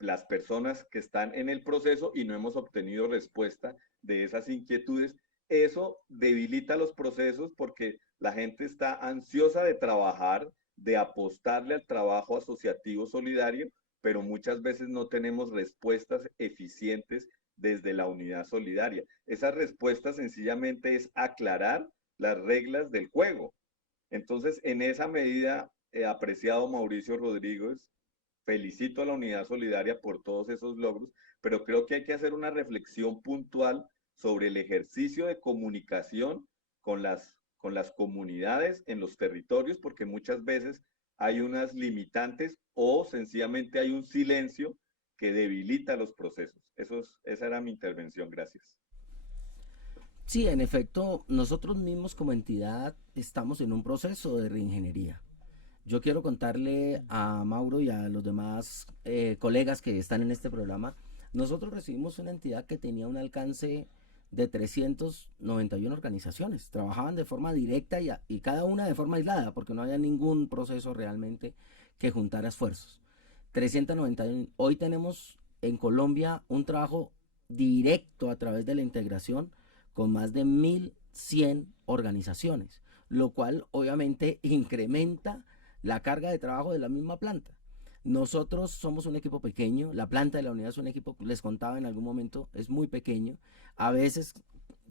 las personas que están en el proceso, y no hemos obtenido respuesta de esas inquietudes. Eso debilita los procesos porque la gente está ansiosa de trabajar, de apostarle al trabajo asociativo solidario, pero muchas veces no tenemos respuestas eficientes desde la Unidad Solidaria. Esa respuesta sencillamente es aclarar las reglas del juego. Entonces, en esa medida, apreciado Mauricio Rodríguez, felicito a la Unidad Solidaria por todos esos logros, pero creo que hay que hacer una reflexión puntual sobre el ejercicio de comunicación con las comunidades en los territorios, porque muchas veces hay unas limitantes o sencillamente hay un silencio que debilita los procesos. Esa era mi intervención. Gracias. Sí, en efecto, nosotros mismos como entidad estamos en un proceso de reingeniería. Yo quiero contarle a Mauro y a los demás colegas que están en este programa. Nosotros recibimos una entidad que tenía un alcance de 391 organizaciones. Trabajaban de forma directa y cada una de forma aislada, porque no había ningún proceso realmente que juntara esfuerzos. 391. Hoy tenemos en Colombia un trabajo directo a través de la integración con más de 1.100 organizaciones, lo cual obviamente incrementa la carga de trabajo de la misma planta. Nosotros somos un equipo pequeño, la planta de la unidad es un equipo, les contaba en algún momento, es muy pequeño. A veces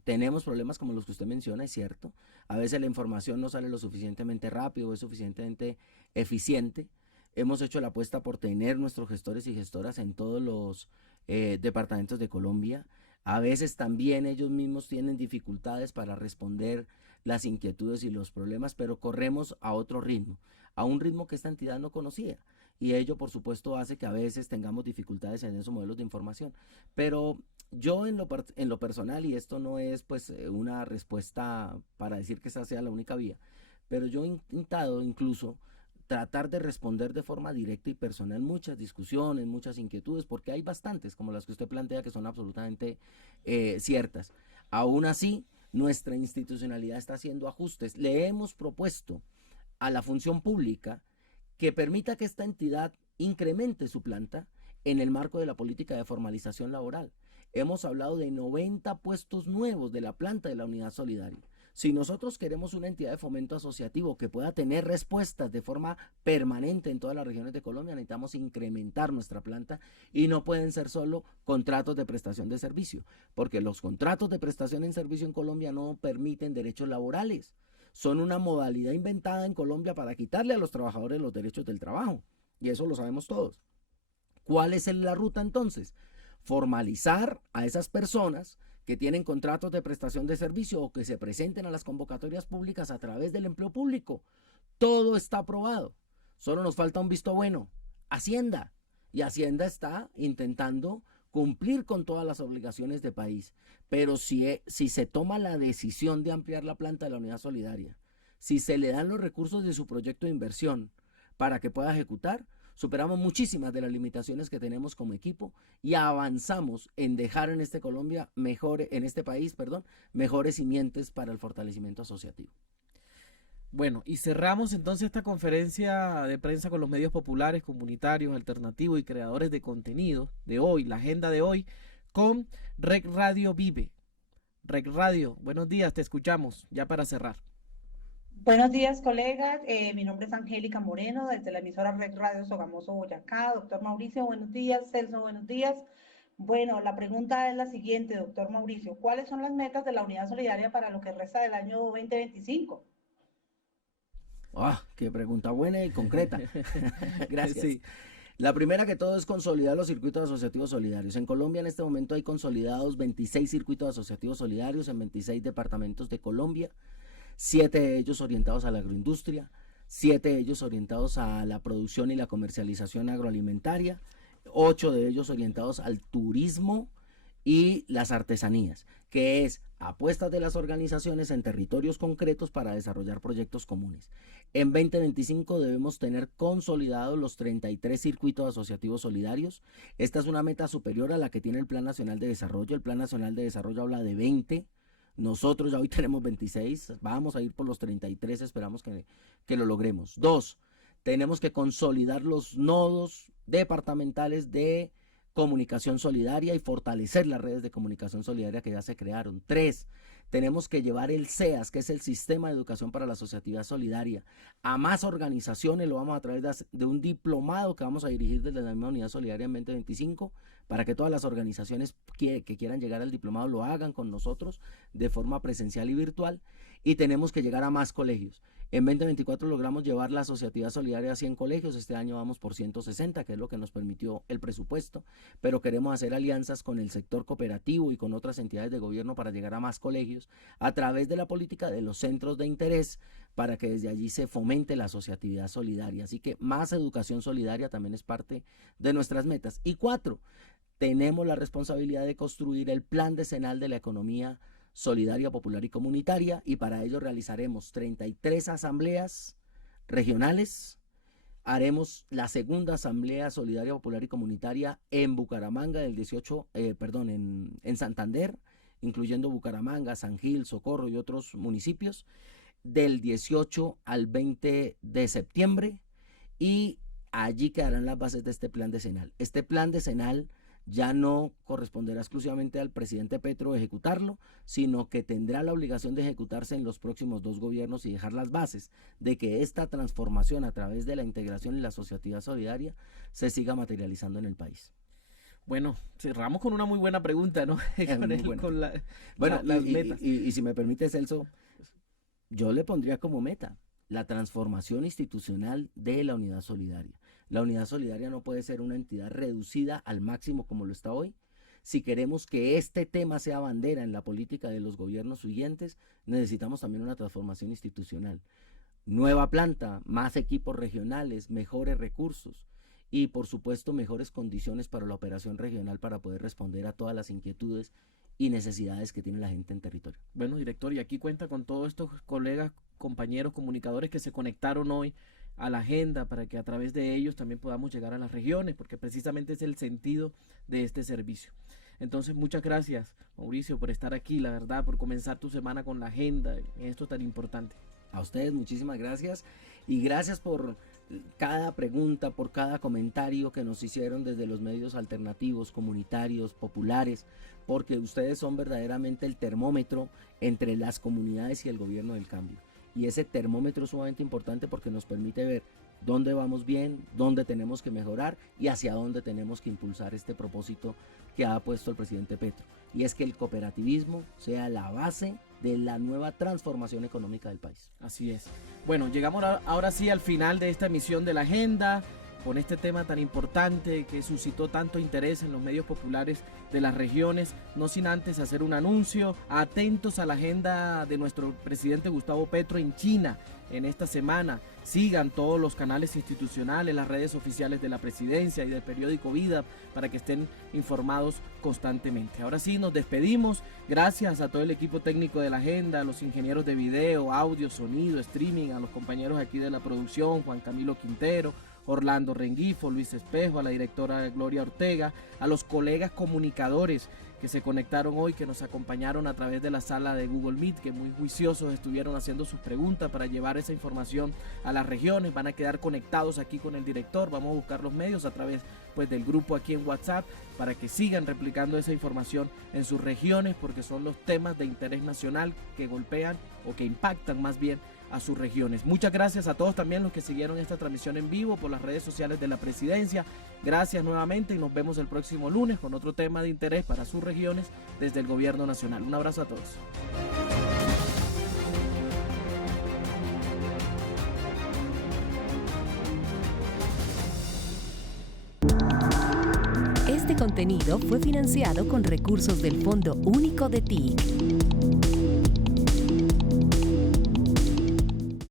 tenemos problemas como los que usted menciona, es cierto. A veces la información no sale lo suficientemente rápido, es suficientemente eficiente. Hemos hecho la apuesta por tener nuestros gestores y gestoras en todos los departamentos de Colombia. A veces también ellos mismos tienen dificultades para responder las inquietudes y los problemas, pero corremos a otro ritmo, a un ritmo que esta entidad no conocía. Y ello, por supuesto, hace que a veces tengamos dificultades en esos modelos de información. Pero yo en lo personal, y esto no es pues una respuesta para decir que esa sea la única vía, pero yo he intentado incluso tratar de responder de forma directa y personal muchas discusiones, muchas inquietudes, porque hay bastantes, como las que usted plantea, que son absolutamente ciertas. Aún así, nuestra institucionalidad está haciendo ajustes. Le hemos propuesto a la función pública que permita que esta entidad incremente su planta en el marco de la política de formalización laboral. Hemos hablado de 90 puestos nuevos de la planta de la Unidad Solidaria. Si nosotros queremos una entidad de fomento asociativo que pueda tener respuestas de forma permanente en todas las regiones de Colombia, necesitamos incrementar nuestra planta y no pueden ser solo contratos de prestación de servicio, porque los contratos de prestación en servicio en Colombia no permiten derechos laborales. Son una modalidad inventada en Colombia para quitarle a los trabajadores los derechos del trabajo, y eso lo sabemos todos. ¿Cuál es la ruta entonces? Formalizar a esas personas que tienen contratos de prestación de servicio o que se presenten a las convocatorias públicas a través del empleo público. Todo está aprobado. Solo nos falta un visto bueno. Hacienda. Y Hacienda está intentando cumplir con todas las obligaciones de país. Pero si se toma la decisión de ampliar la planta de la Unidad Solidaria, si se le dan los recursos de su proyecto de inversión para que pueda ejecutar, superamos muchísimas de las limitaciones que tenemos como equipo y avanzamos en dejar en este país, mejores simientes para el fortalecimiento asociativo. Bueno, y cerramos entonces esta conferencia de prensa con los medios populares, comunitarios, alternativos y creadores de contenido de hoy, la agenda de hoy, con Rec Radio Vive. Rec Radio, buenos días, te escuchamos, ya para cerrar. Buenos días, colegas. Mi nombre es Angélica Moreno, desde la emisora Rec Radio Sogamoso, Boyacá. Doctor Mauricio, buenos días. Celso, buenos días. Bueno, la pregunta es la siguiente, doctor Mauricio. ¿Cuáles son las metas de la Unidad Solidaria para lo que resta del año 2025? Qué pregunta buena y concreta. Gracias. Sí. La primera que todo es consolidar los circuitos asociativos solidarios. En Colombia en este momento hay consolidados 26 circuitos asociativos solidarios en 26 departamentos de Colombia. 7 de ellos orientados a la agroindustria, 7 de ellos orientados a la producción y la comercialización agroalimentaria, 8 de ellos orientados al turismo y las artesanías, que es apuestas de las organizaciones en territorios concretos para desarrollar proyectos comunes. En 2025 debemos tener consolidados los 33 circuitos asociativos solidarios. Esta es una meta superior a la que tiene el Plan Nacional de Desarrollo. El Plan Nacional de Desarrollo habla de 20. Nosotros ya hoy tenemos 26, vamos a ir por los 33, esperamos que lo logremos. 2, tenemos que consolidar los nodos departamentales de comunicación solidaria y fortalecer las redes de comunicación solidaria que ya se crearon. 3, tenemos que llevar el SEAS, que es el Sistema de Educación para la Asociatividad Solidaria, a más organizaciones. Lo vamos a través de un diplomado que vamos a dirigir desde la misma Unidad Solidaria en 2025, para que todas las organizaciones que quieran llegar al diplomado lo hagan con nosotros de forma presencial y virtual. Y tenemos que llegar a más colegios. En 2024 logramos llevar la asociatividad solidaria a 100 colegios, este año vamos por 160, que es lo que nos permitió el presupuesto, pero queremos hacer alianzas con el sector cooperativo y con otras entidades de gobierno para llegar a más colegios a través de la política de los centros de interés, para que desde allí se fomente la asociatividad solidaria. Así que más educación solidaria también es parte de nuestras metas. Y 4, tenemos la responsabilidad de construir el plan decenal de la economía solidaria, popular y comunitaria, y para ello realizaremos 33 asambleas regionales. Haremos la segunda asamblea solidaria, popular y comunitaria en Bucaramanga en Santander, incluyendo Bucaramanga, San Gil, Socorro y otros municipios, del 18 al 20 de septiembre, y allí quedarán las bases de este plan decenal. Este plan decenal ya no corresponderá exclusivamente al presidente Petro ejecutarlo, sino que tendrá la obligación de ejecutarse en los próximos 2 gobiernos y dejar las bases de que esta transformación a través de la integración y la asociatividad solidaria se siga materializando en el país. Bueno, cerramos con una muy buena pregunta, ¿no? Con bueno, las metas. Y si me permite, Celso, yo le pondría como meta la transformación institucional de la Unidad Solidaria. La Unidad Solidaria no puede ser una entidad reducida al máximo como lo está hoy. Si queremos que este tema sea bandera en la política de los gobiernos siguientes, necesitamos también una transformación institucional. Nueva planta, más equipos regionales, mejores recursos y, por supuesto, mejores condiciones para la operación regional para poder responder a todas las inquietudes y necesidades que tiene la gente en territorio. Bueno, director, y aquí cuenta con todos estos colegas, compañeros, comunicadores que se conectaron hoy a la agenda para que a través de ellos también podamos llegar a las regiones, porque precisamente es el sentido de este servicio. Entonces, muchas gracias, Mauricio, por estar aquí, la verdad, por comenzar tu semana con la agenda en esto tan importante. A ustedes muchísimas gracias y gracias por cada pregunta, por cada comentario que nos hicieron desde los medios alternativos, comunitarios, populares, porque ustedes son verdaderamente el termómetro entre las comunidades y el gobierno del cambio. Y ese termómetro es sumamente importante porque nos permite ver dónde vamos bien, dónde tenemos que mejorar y hacia dónde tenemos que impulsar este propósito que ha puesto el presidente Petro. Y es que el cooperativismo sea la base de la nueva transformación económica del país. Así es. Bueno, llegamos ahora sí al final de esta emisión de la agenda, con este tema tan importante que suscitó tanto interés en los medios populares de las regiones, no sin antes hacer un anuncio. Atentos a la agenda de nuestro presidente Gustavo Petro en China en esta semana. Sigan todos los canales institucionales, las redes oficiales de la presidencia y del periódico Vida para que estén informados constantemente. Ahora sí, nos despedimos. Gracias a todo el equipo técnico de la agenda, a los ingenieros de video, audio, sonido, streaming, a los compañeros aquí de la producción, Juan Camilo Quintero, Orlando Rengifo, Luis Espejo, a la directora Gloria Ortega, a los colegas comunicadores que se conectaron hoy, que nos acompañaron a través de la sala de Google Meet, que muy juiciosos estuvieron haciendo sus preguntas para llevar esa información a las regiones. Van a quedar conectados aquí con el director. Vamos a buscar los medios a través del grupo aquí en WhatsApp para que sigan replicando esa información en sus regiones, porque son los temas de interés nacional que golpean o que impactan más bien a sus regiones. Muchas gracias a todos también los que siguieron esta transmisión en vivo por las redes sociales de la presidencia. Gracias nuevamente y nos vemos el próximo lunes con otro tema de interés para sus regiones desde el gobierno nacional. Un abrazo a todos. Este contenido fue financiado con recursos del Fondo Único de TIC.